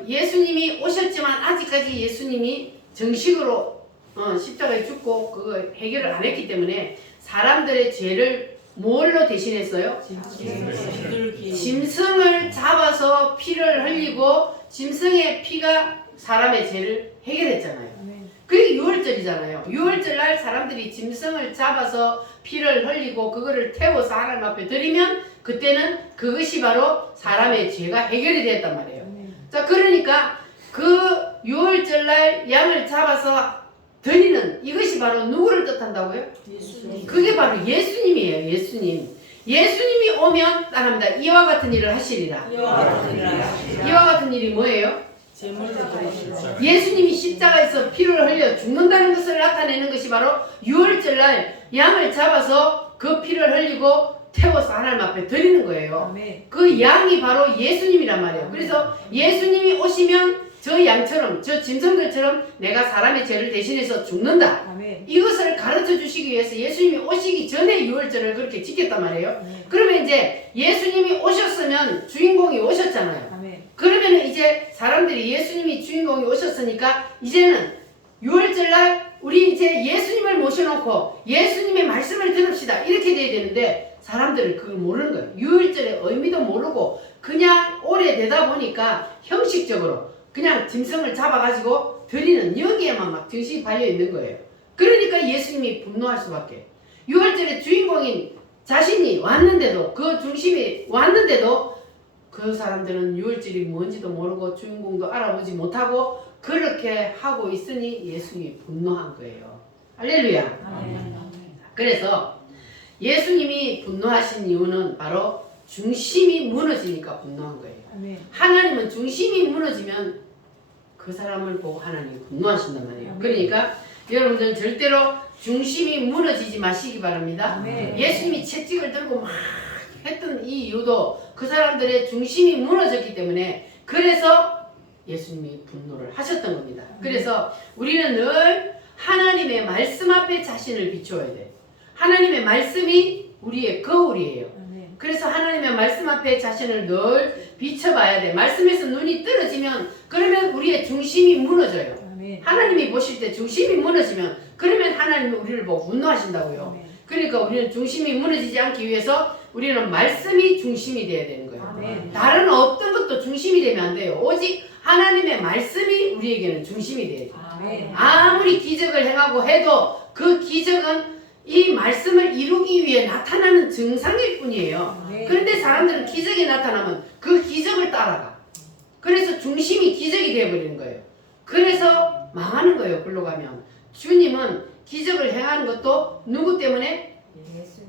예수님이 오셨지만 아직까지 예수님이 정식으로 십자가에 죽고 그거 해결을 안 했기 때문에 사람들의 죄를 뭘로 대신했어요? 짐승을 잡아서 피를 흘리고 짐승의 피가 사람의 죄를 해결했잖아요. 그게 6월절이잖아요. 6월절 날 사람들이 짐승을 잡아서 피를 흘리고 그거를 태워서 하나님 앞에 드리면 그때는 그것이 바로 사람의 죄가 해결이 됐단 말이에요. 자, 그러니까 그 6월절 날 양을 잡아서 드리는 이것이 바로 누구를 뜻한다고요? 예수님. 그게 바로 예수님이에요. 예수님. 예수님이 오면 따릅니다. 이와 같은 일을 하시리라. 이와 같은 일이 뭐예요? 제물로 드리시라. 예수님이 십자가에서 피를 흘려 죽는다는 것을 나타내는 것이 바로 6월절 날 양을 잡아서 그 피를 흘리고 태워서 하나님 앞에 드리는 거예요. 그 양이 바로 예수님이란 말이에요. 그래서 예수님이 오시면 저 양처럼 저 짐승들처럼 내가 사람의 죄를 대신해서 죽는다. 이것을 가르쳐 주시기 위해서 예수님이 오시기 전에 6월절을 그렇게 지켰단 말이에요. 그러면 이제 예수님이 오셨으면 주인공이 오셨잖아요. 그러면 이제 사람들이 예수님이 주인공이 오셨으니까 이제는 6월절 날 우리 이제 예수님을 모셔놓고 예수님의 말씀을 들읍시다 이렇게 돼야 되는데 사람들은 그걸 모르는 거예요. 6월절의 의미도 모르고 그냥 오래되다 보니까 형식적으로 그냥 짐승을 잡아가지고 드리는 여기에만 막 정신이 팔려있는 거예요. 그러니까 예수님이 분노할 수밖에. 6월절의 주인공인 자신이 왔는데도 그 중심이 왔는데도 그 사람들은 6월절이 뭔지도 모르고 주인공도 알아보지 못하고 그렇게 하고 있으니 예수님이 분노한 거예요. 할렐루야. 그래서 예수님이 분노하신 이유는 바로 중심이 무너지니까 분노한 거예요. 하나님은 중심이 무너지면 그 사람을 보고 하나님이 분노하신단 말이에요. 그러니까 여러분들은 절대로 중심이 무너지지 마시기 바랍니다. 예수님이 채찍을 들고 막 했던 이 이유도 그 사람들의 중심이 무너졌기 때문에 그래서 예수님이 분노를 하셨던 겁니다. 그래서 우리는 늘 하나님의 말씀 앞에 자신을 비추어야 돼. 하나님의 말씀이 우리의 거울이에요. 그래서 하나님의 말씀 앞에 자신을 늘 비춰봐야 돼. 말씀에서 눈이 떨어지면 그러면 우리의 중심이 무너져요. 하나님이 보실 때 중심이 무너지면 그러면 하나님이 우리를 보고 분노하신다고요. 그러니까 우리는 중심이 무너지지 않기 위해서 우리는 말씀이 중심이 돼야 되는 거예요. 다른 어떤 것도 중심이 되면 안 돼요. 오직 하나님의 말씀이 우리에게는 중심이 돼야 돼요. 아무리 기적을 행하고 해도 그 기적은 이 말씀을 이루기 위해 나타나는 증상일 뿐이에요. 그런데 사람들은 기적이 나타나면 그 기적을 따라가. 그래서 중심이 기적이 되어버리는 거예요. 그래서 망하는 거예요. 글로 가면. 주님은 기적을 행하는 것도 누구 때문에?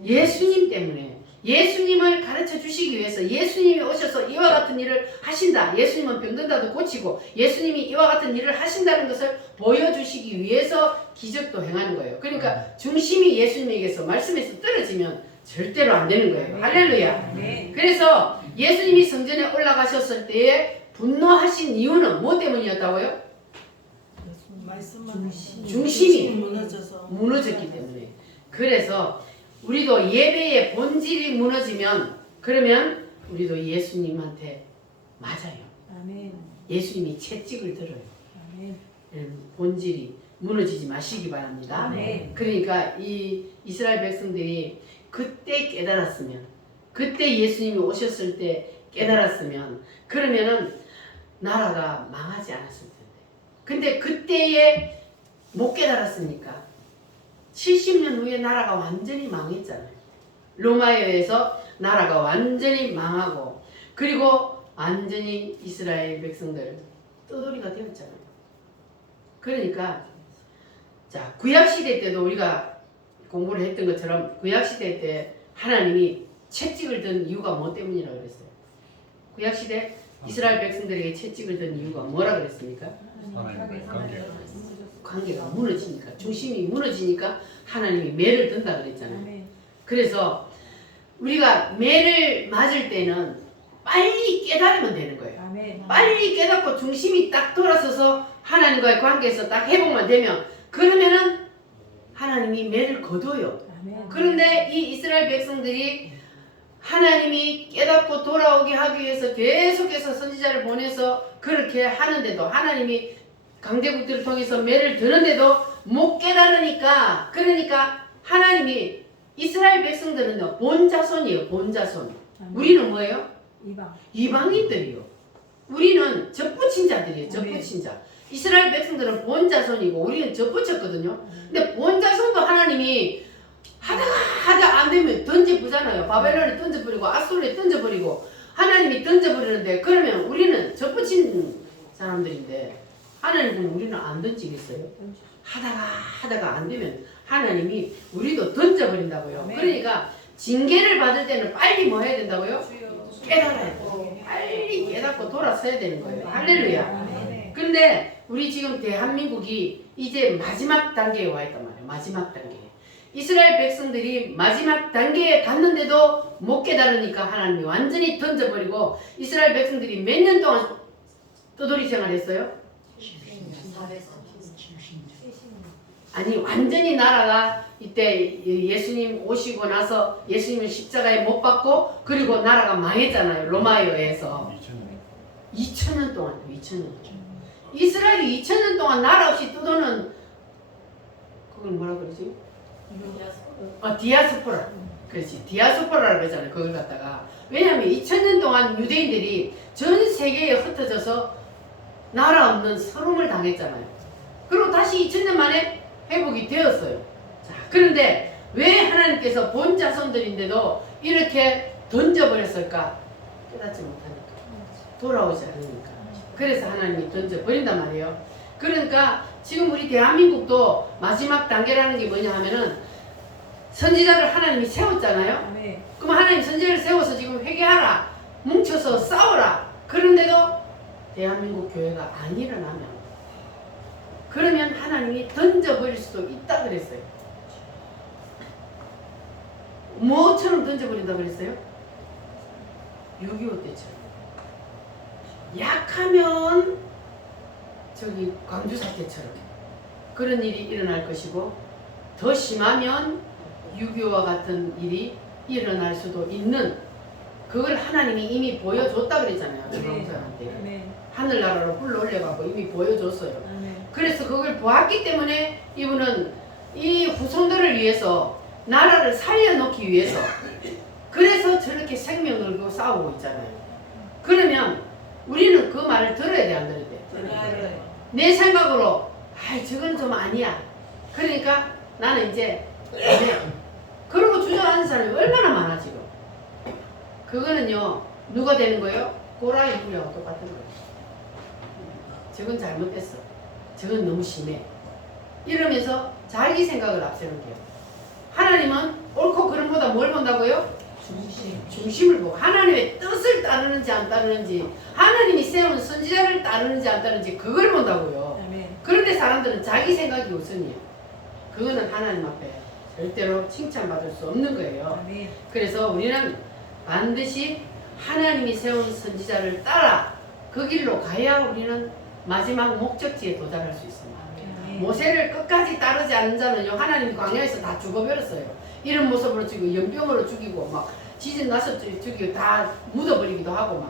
예수님 때문에. 예수님을 가르쳐 주시기 위해서 예수님이 오셔서 이와 같은 일을 하신다. 예수님은 병든다도 고치고 예수님이 이와 같은 일을 하신다는 것을 보여주시기 위해서 기적도 행하는 거예요. 그러니까 중심이 예수님에게서 말씀에서 떨어지면 절대로 안 되는 거예요. 할렐루야. 그래서 예수님이 성전에 올라가셨을 때에 분노하신 이유는 뭐 때문이었다고요? 중심이 무너졌기 때문에. 그래서 우리도 예배의 본질이 무너지면 그러면 우리도 예수님한테 맞아요. 예수님이 채찍을 들어요. 본질이 무너지지 마시기 바랍니다. 그러니까 이 이스라엘 백성들이 그때 깨달았으면, 그때 예수님이 오셨을 때 깨달았으면 그러면은 나라가 망하지 않았을 텐데. 근데 그때에 못 깨달았으니까 70년 후에 나라가 완전히 망했잖아요. 로마에 의해서 나라가 완전히 망하고 그리고 완전히 이스라엘 백성들 떠돌이가 되었잖아요. 그러니까 자, 구약시대 때도 우리가 공부를 했던 것처럼 구약시대 때 하나님이 채찍을 든 이유가 뭐 때문이라고 그랬어요? 구약시대 이스라엘 백성들에게 채찍을 든 이유가 뭐라 그랬습니까? 관계가 무너지니까, 중심이 무너지니까 하나님이 매를 든다 그랬잖아요. 그래서 우리가 매를 맞을 때는 빨리 깨달으면 되는 거예요. 빨리 깨닫고 중심이 딱 돌아서서 하나님과의 관계에서 딱 회복만 되면 그러면은 하나님이 매를 거둬요. 그런데 이 이스라엘 백성들이 하나님이 깨닫고 돌아오게 하기 위해서 계속해서 선지자를 보내서 그렇게 하는데도 하나님이 강대국들을 통해서 매를 드는데도 못 깨달으니까 그러니까 하나님이 이스라엘 백성들은요 본자손이에요. 본자손. 우리는 뭐예요? 이방인들이요. 우리는 젖붙인 자들이에요. 젖붙인 자. 이스라엘 백성들은 본자손이고 우리는 젖붙였거든요. 근데 본자손도 하나님이 하다가 안 되면 던져보잖아요. 바벨론에 던져버리고 아수르에 던져버리고 하나님이 던져버리는데 그러면 우리는 젖붙인 사람들인데 하나님은 우리는 안 던지겠어요? 하다가 안 되면 하나님이 우리도 던져버린다고요. 그러니까 징계를 받을 때는 빨리 뭐 해야 된다고요? 깨달아야 돼요. 빨리 깨닫고 돌아서야 되는 거예요. 할렐루야. 근데 우리 지금 대한민국이 이제 마지막 단계에 와 있단 말이에요. 마지막 단계. 이스라엘 백성들이 마지막 단계에 갔는데도 못 깨달으니까 하나님이 완전히 던져버리고 이스라엘 백성들이 몇 년 동안 떠돌이 생활했어요? 아니 완전히 나라가 이때 예수님 오시고 나서 예수님을 십자가에 못 박고 그리고 나라가 망했잖아요. 로마에 의해서 2000년 동안 2000년 이스라엘이 2000년 동안 나라 없이 떠도는 그걸 뭐라 그러지? 디아스포라. 그렇지. 디아스포라라고 그러잖아요. 그걸 갖다가 왜냐하면 2000년 동안 유대인들이 전 세계에 흩어져서 나라 없는 서름을 당했잖아요. 그리고 다시 2000년 만에 회복이 되었어요. 자, 그런데 왜 하나님께서 본 자손들인데도 이렇게 던져버렸을까? 깨닫지 못하니까. 돌아오지 않으니까. 그래서 하나님이 던져버린단 말이에요. 그러니까 지금 우리 대한민국도 마지막 단계라는 게 뭐냐 하면은 선지자를 하나님이 세웠잖아요. 그럼 하나님 선지자를 세워서 지금 회개하라. 뭉쳐서 싸워라. 그런데도 대한민국 교회가 안 일어나면 그러면 하나님이 던져버릴 수도 있다 그랬어요. 뭐처럼 던져버린다 그랬어요? 6.25 때처럼. 약하면 저기 광주 사태처럼 그런 일이 일어날 것이고 더 심하면 6.25와 같은 일이 일어날 수도 있는 그걸 하나님이 이미 보여줬다 그랬잖아요. 주방사한테 하늘나라로 불러올려갖고 이미 보여줬어요. 그래서 그걸 보았기 때문에 이분은 이 후손들을 위해서 나라를 살려놓기 위해서 그래서 저렇게 생명 걸고 싸우고 있잖아요. 그러면 우리는 그 말을 들어야 돼, 안 들어야 돼? 내 생각으로 저건 좀 아니야. 그러니까 나는 이제 그러고 주저하는 사람이 얼마나 많아 지금. 그거는요 누가 되는 거예요? 꼬라이 부리하고 똑같은 거예요. 저건 잘못됐어. 저건 너무 심해. 이러면서 자기 생각을 앞세우는 거예요. 하나님은 옳고 그름보다 뭘 본다고요? 중심을 보고 하나님의 뜻을 따르는지 안 따르는지, 하나님이 세운 선지자를 따르는지 안 따르는지 그걸 본다고요. 그런데 사람들은 자기 생각이 우선이에요. 그거는 하나님 앞에 절대로 칭찬받을 수 없는 거예요. 그래서 우리는 반드시 하나님이 세운 선지자를 따라 그 길로 가야 우리는 마지막 목적지에 도달할 수 있습니다. 모세를 끝까지 따르지 않는 자는요 하나님이 광야에서 다 죽어버렸어요. 이런 모습으로 죽이고 연병으로 죽이고 막 지진 나서 죽이고 다 묻어버리기도 하고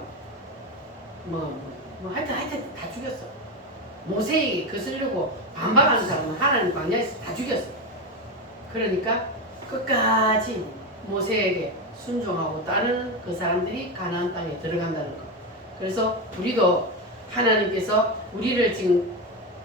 막 하여튼 다 죽였어. 모세에게 거슬리고 반박하는 사람은 하나님 광야에서 다 죽였어. 그러니까 끝까지 모세에게 순종하고 따르는 그 사람들이 가나안 땅에 들어간다는 것. 그래서 우리도 하나님께서 우리를 지금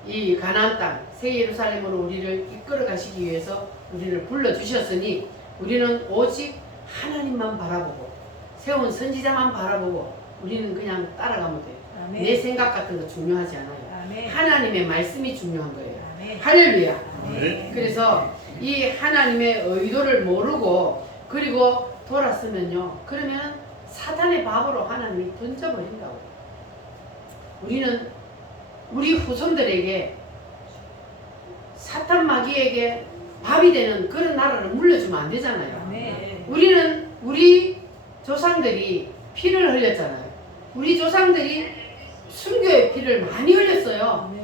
이 가나안 땅 새 예루살렘으로 우리를 이끌어 가시기 위해서 우리를 불러주셨으니 우리는 오직 하나님만 바라보고 세운 선지자만 바라보고 우리는 그냥 따라가면 돼요. 내 생각 같은 거 중요하지 않아요. 하나님의 말씀이 중요한 거예요. 할렐루야. 그래서 이 하나님의 의도를 모르고 그리고 돌았으면요 그러면 사탄의 밥으로 하나님이 던져버린다고. 우리는 우리 후손들에게 사탄 마귀에게 밥이 되는 그런 나라를 물려주면 안 되잖아요. 우리는 우리 조상들이 피를 흘렸잖아요. 우리 조상들이 순교의 피를 많이 흘렸어요.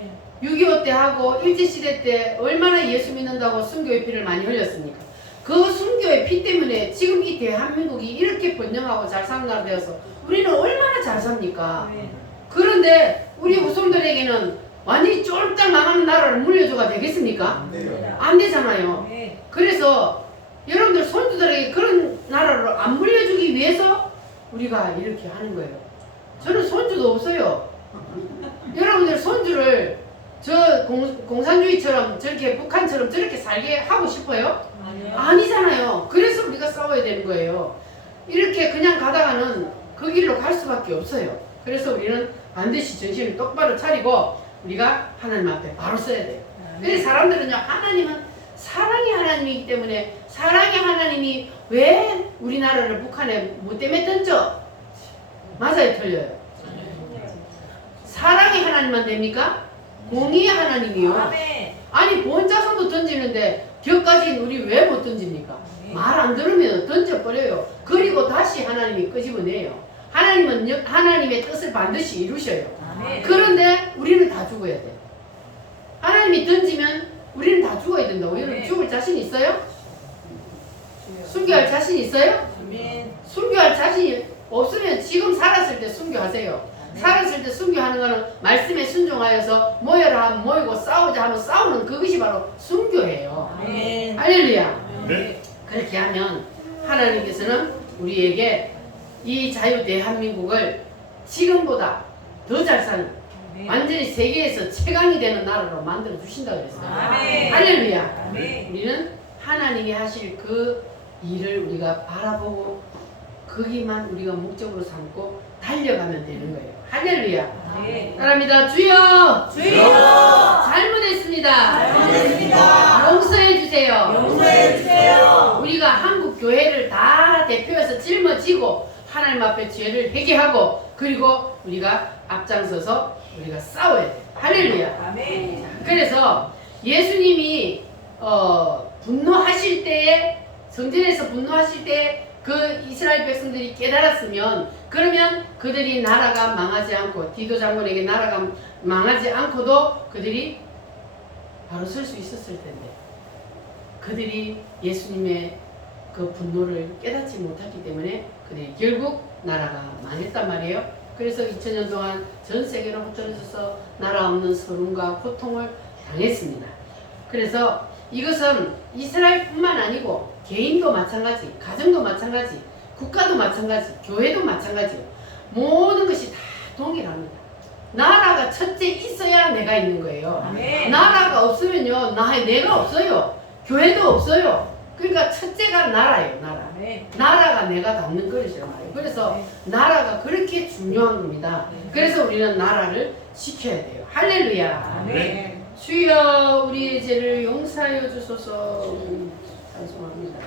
6.25 때 하고 일제시대 때 얼마나 예수 믿는다고 순교의 피를 많이 흘렸습니까? 그 순교의 피 때문에 지금 이 대한민국이 이렇게 번영하고 잘 사는 나라 되어서 우리는 얼마나 잘 삽니까? 그런데 우리 후손들에게는 완전히 쫄딱 망하는 나라를 물려줘가 되겠습니까? 안 되잖아요. 그래서 여러분들 손주들에게 그런 나라를 안 물려주기 위해서 우리가 이렇게 하는 거예요. 저는 손주도 없어요. 여러분들 손주를 저 공산주의처럼 저렇게 북한처럼 저렇게 살게 하고 싶어요? 아니잖아요. 그래서 우리가 싸워야 되는 거예요. 이렇게 그냥 가다가는 그 길로 갈 수밖에 없어요. 그래서 우리는 반드시 정신을 똑바로 차리고 우리가 하나님 앞에 바로 서야 돼요. 근데 사람들은요 하나님은 사랑의 하나님이기 때문에 사랑의 하나님이 왜 우리나라를 북한에 뭐 때문에 던져? 맞아요, 틀려요? 사랑의 하나님만 됩니까? 공의의 하나님이요. 아니 본자손도 던지는데 격까지 우리 왜 못 던집니까? 말 안 들으면 던져버려요. 그리고 다시 하나님이 끄집어내요. 하나님은 하나님의 뜻을 반드시 이루셔요. 그런데 우리는 다 죽어야 돼. 하나님이 던지면 우리는 다 죽어야 된다고. 여러분 죽을 자신 있어요? 순교할 자신 있어요? 순교할 자신이 없으면 지금 살았을 때 순교하세요. 살았을 때 순교하는 거는 말씀에 순종하여서 모여라 하면 모이고 싸우자 하면 싸우는 그것이 바로 순교예요. 할렐루야. 그렇게 하면 하나님께서는 우리에게 이 자유 대한민국을 지금보다 더 잘 사는 완전히 세계에서 최강이 되는 나라로 만들어 주신다고 그랬어요. 할렐루야. 우리는 하나님이 하실 그 일을 우리가 바라보고 거기만 우리가 목적으로 삼고 달려가면 되는 거예요. 할렐루야. 따라합니다. 주여. 잘못했습니다. 용서해 주세요. 우리가 한국 교회를 다 대표해서 짊어지고 하나님 앞에 죄를 회개하고 그리고 우리가 앞장서서 우리가 싸워야 돼요. 할렐루야. 그래서 예수님이 분노하실 때에 성전에서 분노하실 때 그 이스라엘 백성들이 깨달았으면 그러면 그들이 나라가 망하지 않고 디도 장군에게 나라가 망하지 않고도 그들이 바로 설 수 있었을 텐데 그들이 예수님의 그 분노를 깨닫지 못했기 때문에 그들이 결국 나라가 망했단 말이에요. 그래서 2000년 동안 전 세계로 흩어져서 나라 없는 서름과 고통을 당했습니다. 그래서 이것은 이스라엘뿐만 아니고 개인도 마찬가지, 가정도 마찬가지, 국가도 마찬가지, 교회도 마찬가지예요. 모든 것이 다 동일합니다. 나라가 첫째 있어야 내가 있는 거예요. 나라가 없으면요, 내가 없어요. 교회도 없어요. 그러니까 첫째가 나라예요, 나라. 네. 나라가 내가 닿는 그릇이란 말이에요. 그래서 나라가 그렇게 중요한 겁니다. 그래서 우리는 나라를 지켜야 돼요. 할렐루야. 네. 주여 우리의 죄를 용서하여 주소서. 찬송합니다.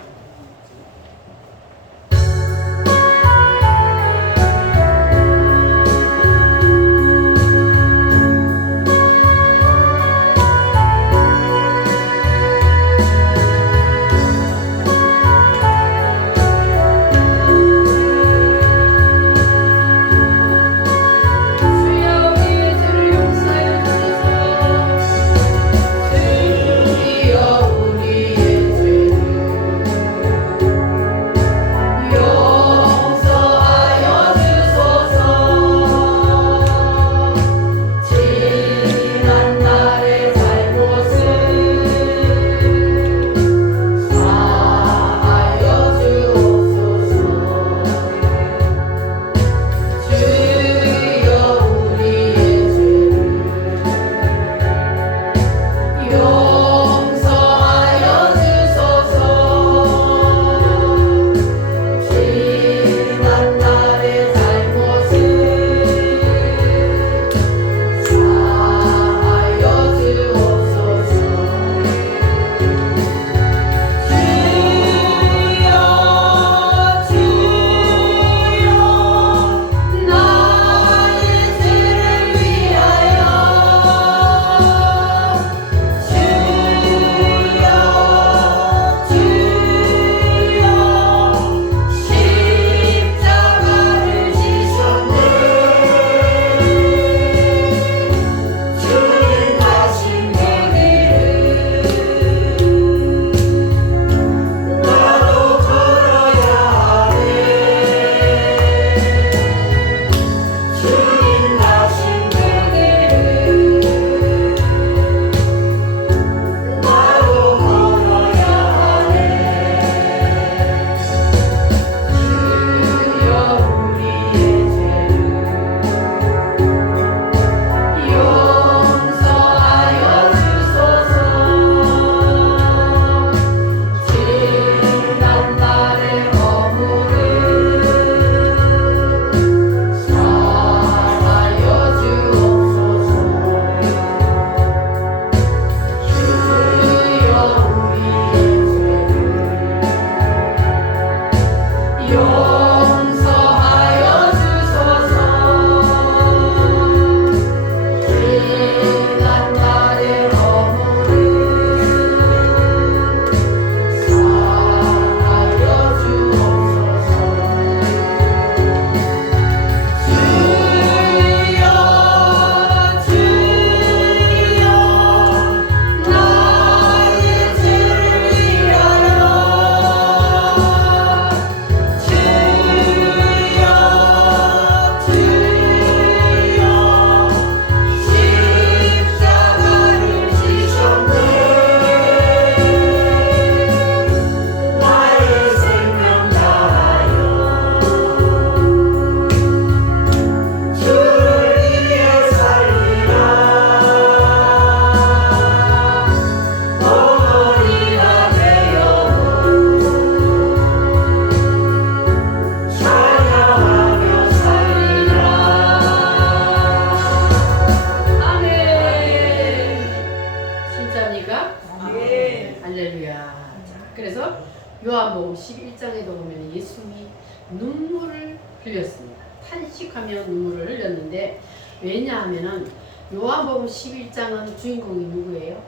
요한복음 11장에도 보면 예수님이 눈물을 흘렸습니다. 탄식하며 눈물을 흘렸는데 왜냐하면은 요한복음 11장은 주인공이 누구예요?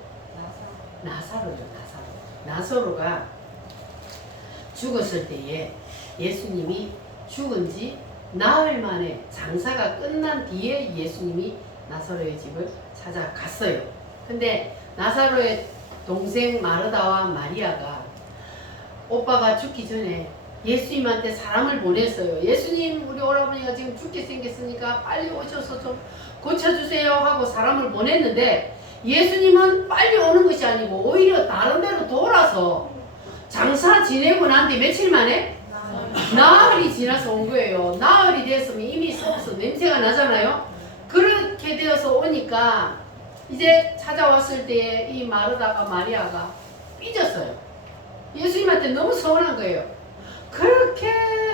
나사로죠. 나사로가 죽었을 때에 예수님이 죽은 지 나흘 만에 장사가 끝난 뒤에 예수님이 나사로의 집을 찾아갔어요. 근데 나사로의 동생 마르다와 마리아가 오빠가 죽기 전에 예수님한테 사람을 보냈어요. 예수님, 우리 오라버니가 지금 죽게 생겼으니까 빨리 오셔서 좀 고쳐주세요 하고 사람을 보냈는데 예수님은 빨리 오는 것이 아니고 오히려 다른 데로 돌아서 장사 지내고 난 뒤 며칠 만에 나흘이 지나서 온 거예요. 나흘이 됐으면 이미 썩어서 냄새가 나잖아요. 그렇게 되어서 오니까 이제 찾아왔을 때에 이 마르다가 마리아가 삐졌어요. 예수님한테 너무 서운한 거예요. 그렇게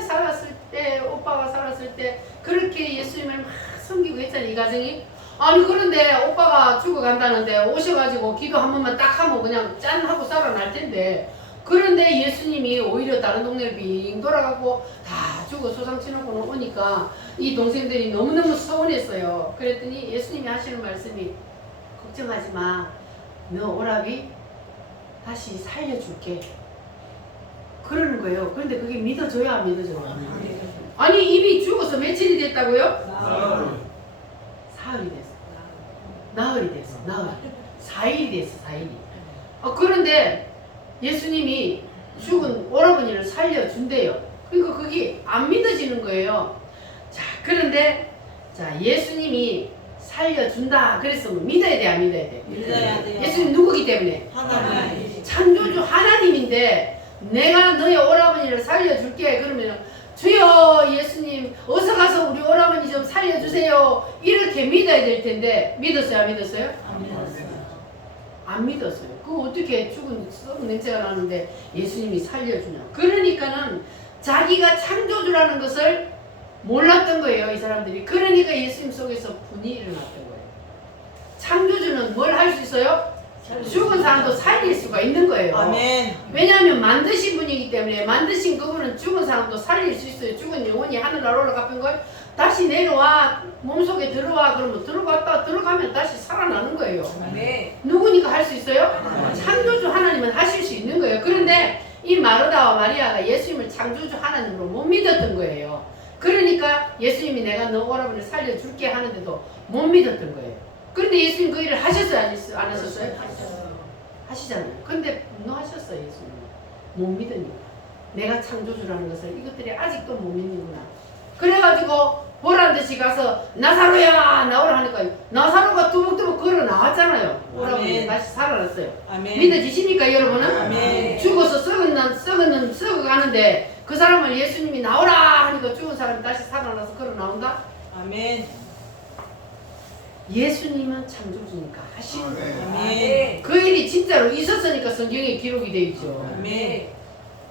살았을 때, 오빠가 살았을 때 그렇게 예수님을 막 섬기고 했잖아요, 이 가정이. 아니 그런데 오빠가 죽어간다는데 오셔가지고 기도 한 번만 딱 하면 그냥 짠 하고 살아날 텐데, 그런데 예수님이 오히려 다른 동네를 빙 돌아가고 다 죽어 소상치놓고 오니까 이 동생들이 너무너무 서운했어요. 그랬더니 예수님이 하시는 말씀이, 걱정하지 마, 너 오라비 다시 살려줄게, 그러는 거예요. 그런데 그게 믿어져요, 안 믿어져요? 아니 입이 죽어서 며칠이 됐다고요? 사흘이 됐어. 나흘이 됐어. 나흘. 4일이 됐어. 4일이. 그런데 예수님이 죽은 오라버니를 살려준대요. 그러니까 그게 안 믿어지는 거예요. 자, 그런데 자, 예수님이 살려준다 그랬으면 믿어야 돼, 안 믿어야 돼? 믿어야 돼요. 예수님 누구기 때문에? 하나님. 창조주 하나님인데 내가 너의 오라버니를 살려줄게 그러면, 주여 예수님 어서 가서 우리 오라버니 좀 살려주세요, 이렇게 믿어야 될 텐데 믿었어요, 안 믿었어요? 안 믿었어요. 안 믿었어요. 그거 어떻게 죽은 썩은 냄새가 나는데 예수님이 살려주냐. 그러니까는 자기가 창조주라는 것을 몰랐던 거예요, 이 사람들이. 그러니까 예수님 속에서 분이 일어났던 거예요. 창조주는 뭘 할 수 있어요? 죽은 사람도 살릴 수가 있는 거예요. 아멘. 왜냐하면 만드신 분이기 때문에, 만드신 그분은 죽은 사람도 살릴 수 있어요. 죽은 영혼이 하늘나라 올라가는 걸 다시 내려와, 몸속에 들어와, 그러면 들어가면 다시 살아나는 거예요. 아멘. 누구니까 할 수 있어요? 창조주 하나님은 하실 수 있는 거예요. 그런데 이 마르다와 마리아가 예수님을 창조주 하나님으로 못 믿었던 거예요. 그러니까 예수님이 내가 너 오라버니를 살려줄게 하는데도 못 믿었던 거예요. 그런데 예수님 그 일을 하셨어요, 안 하셨어요? 하시잖아요. 근데 분노하셨어요, 예수님. 못 믿으니까. 내가 창조주라는 것을 이것들이 아직도 못 믿는구나. 그래가지고 보란 듯이 가서 나사로야 나오라 하니까 나사로가 뚜벅뚜벅 걸어 나왔잖아요. 오라버니 다시 살아났어요. 아멘. 믿어지십니까, 여러분은? 아멘. 죽어서 썩어가는데 그 사람을 예수님이 나오라 하니까 죽은 사람이 다시 살아나서 걸어 나온다? 아멘. 예수님은 창조주니까 하시는 거예요. 아멘. 그 일이 진짜로 있었으니까 성경에 기록이 되어 있죠. 아멘.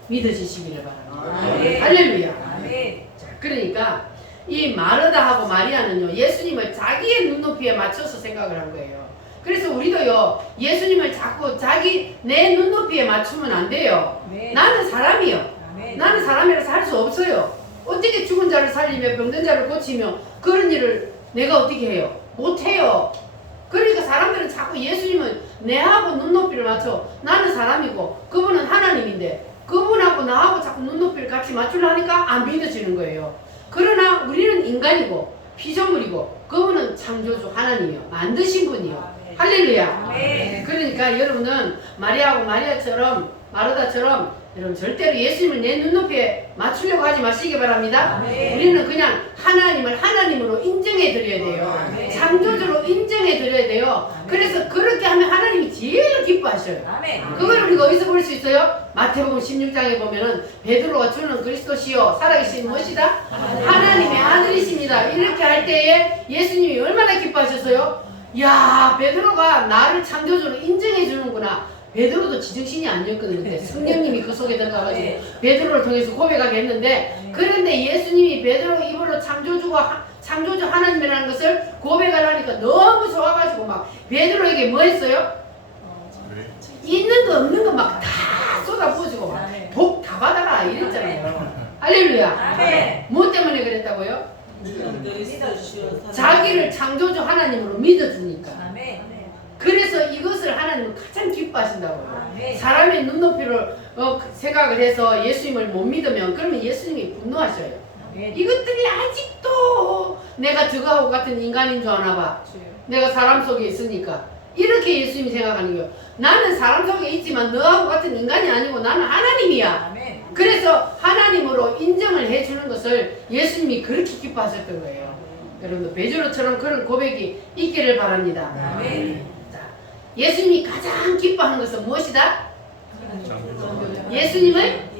믿어지시기를 바랍니다. 아멘. 할렐루야. 아멘. 자, 그러니까 이 마르다하고 마리아는요, 예수님을 자기의 눈높이에 맞춰서 생각을 한 거예요. 그래서 우리도요, 예수님을 자꾸 내 눈높이에 맞추면 안 돼요. 아멘. 나는 사람이요. 아멘. 나는 사람이라서 할 수 없어요. 어떻게 죽은 자를 살리며 병든 자를 고치며 그런 일을 내가 어떻게 해요? 못해요. 그러니까 사람들은 자꾸 예수님은 내하고 눈높이를 맞춰. 나는 사람이고 그분은 하나님인데 그분하고 나하고 자꾸 눈높이를 같이 맞추려니까 안 믿어지는 거예요. 그러나 우리는 인간이고 피조물이고 그분은 창조주 하나님이요, 만드신 분이요. 할렐루야. 아멘. 그러니까 여러분은 마리아하고 마르다처럼 여러분 절대로 예수님을 내 눈높이에 맞추려고 하지 마시기 바랍니다. 아멘. 우리는 그냥 하나님을 하나님으로 인정해 드려야 돼요. 아멘. 창조주로 인정해 드려야 돼요. 아멘. 그래서 그렇게 하면 하나님이 제일 기뻐하셔요. 아멘. 그걸 우리가 어디서 볼 수 있어요? 마태복음 16장에 보면은 베드로가 주는 그리스도시요 살아계신 무엇이다? 하나님의 아들이십니다. 이렇게 할 때에 예수님이 얼마나 기뻐하셨어요? 야, 베드로가 나를 창조주로 인정해 주는구나. 베드로도 지정신이 아니었거든요. 그때 성령님이 그 속에 들어가가지고 베드로를 통해서 고백하게 했는데, 그런데 예수님이 베드로 입으로 창조주 하나님이라는 것을 고백을 하니까 너무 좋아가지고 막 베드로에게 뭐 했어요? 있는 거 없는 거 막 다 쏟아부어주고 막 복 다 받아라 이랬잖아요. 할렐루야. 아멘. 뭐 때문에 그랬다고요? 그리스도시요. 자기를 창조주 하나님으로 믿어주니까. 아멘. 그래서 이것을 하나님은 가장 기뻐하신다고요. 아멘. 사람의 눈높이를 생각을 해서 예수님을 못 믿으면 그러면 예수님이 분노하셔요. 아멘. 이것들이 아직도 내가 저거하고 같은 인간인 줄 아나 봐. 내가 사람 속에 있으니까. 이렇게 예수님이 생각하는 거예요. 나는 사람 속에 있지만 너하고 같은 인간이 아니고 나는 하나님이야. 아멘. 그래서 하나님으로 인정을 해주는 것을 예수님이 그렇게 기뻐하셨던 거예요. 여러분도 베드로처럼 그런 고백이 있기를 바랍니다. 아멘. 자, 예수님이 가장 기뻐하는 것은 무엇이다? 예수님을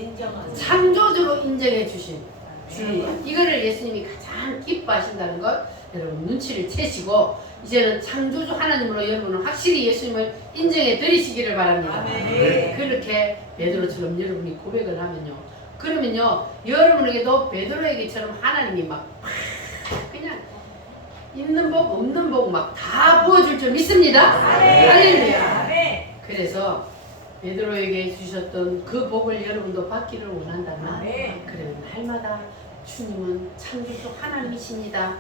창조주로 인정해 주는 것. 이거를 예수님이 가장 기뻐하신다는 것 여러분 눈치를 채시고 이제는 창조주 하나님으로 여러분은 확실히 예수님을 인정해 드리시기를 바랍니다. 아멘. 그렇게 베드로처럼 여러분이 고백을 하면요. 그러면요 여러분에게도 베드로에게처럼 하나님이 막 그냥 있는 복 없는 복 막 다 부어줄 줄 믿습니다. 할렐루야. 아멘. 그래서 베드로에게 주셨던 그 복을 여러분도 받기를 원한다면 아멘. 그러면 날마다 주님은 창조주 하나님이십니다.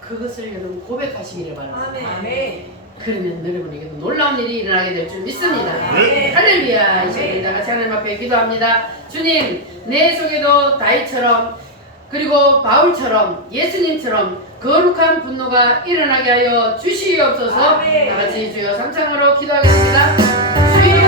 그것을 여러분 고백하시기를 바랍니다. 아멘. 그러면 여러분에게도 놀라운 일이 일어나게 될 줄 믿습니다. 아멘. 할렐루야. 이 시간에 다 같이 하나님 앞에 기도합니다. 주님, 내 속에도 다윗처럼 그리고 바울처럼 예수님처럼 거룩한 분노가 일어나게 하여 주시옵소서. 아멘. 다 같이 주여 삼창으로 기도하겠습니다. 주여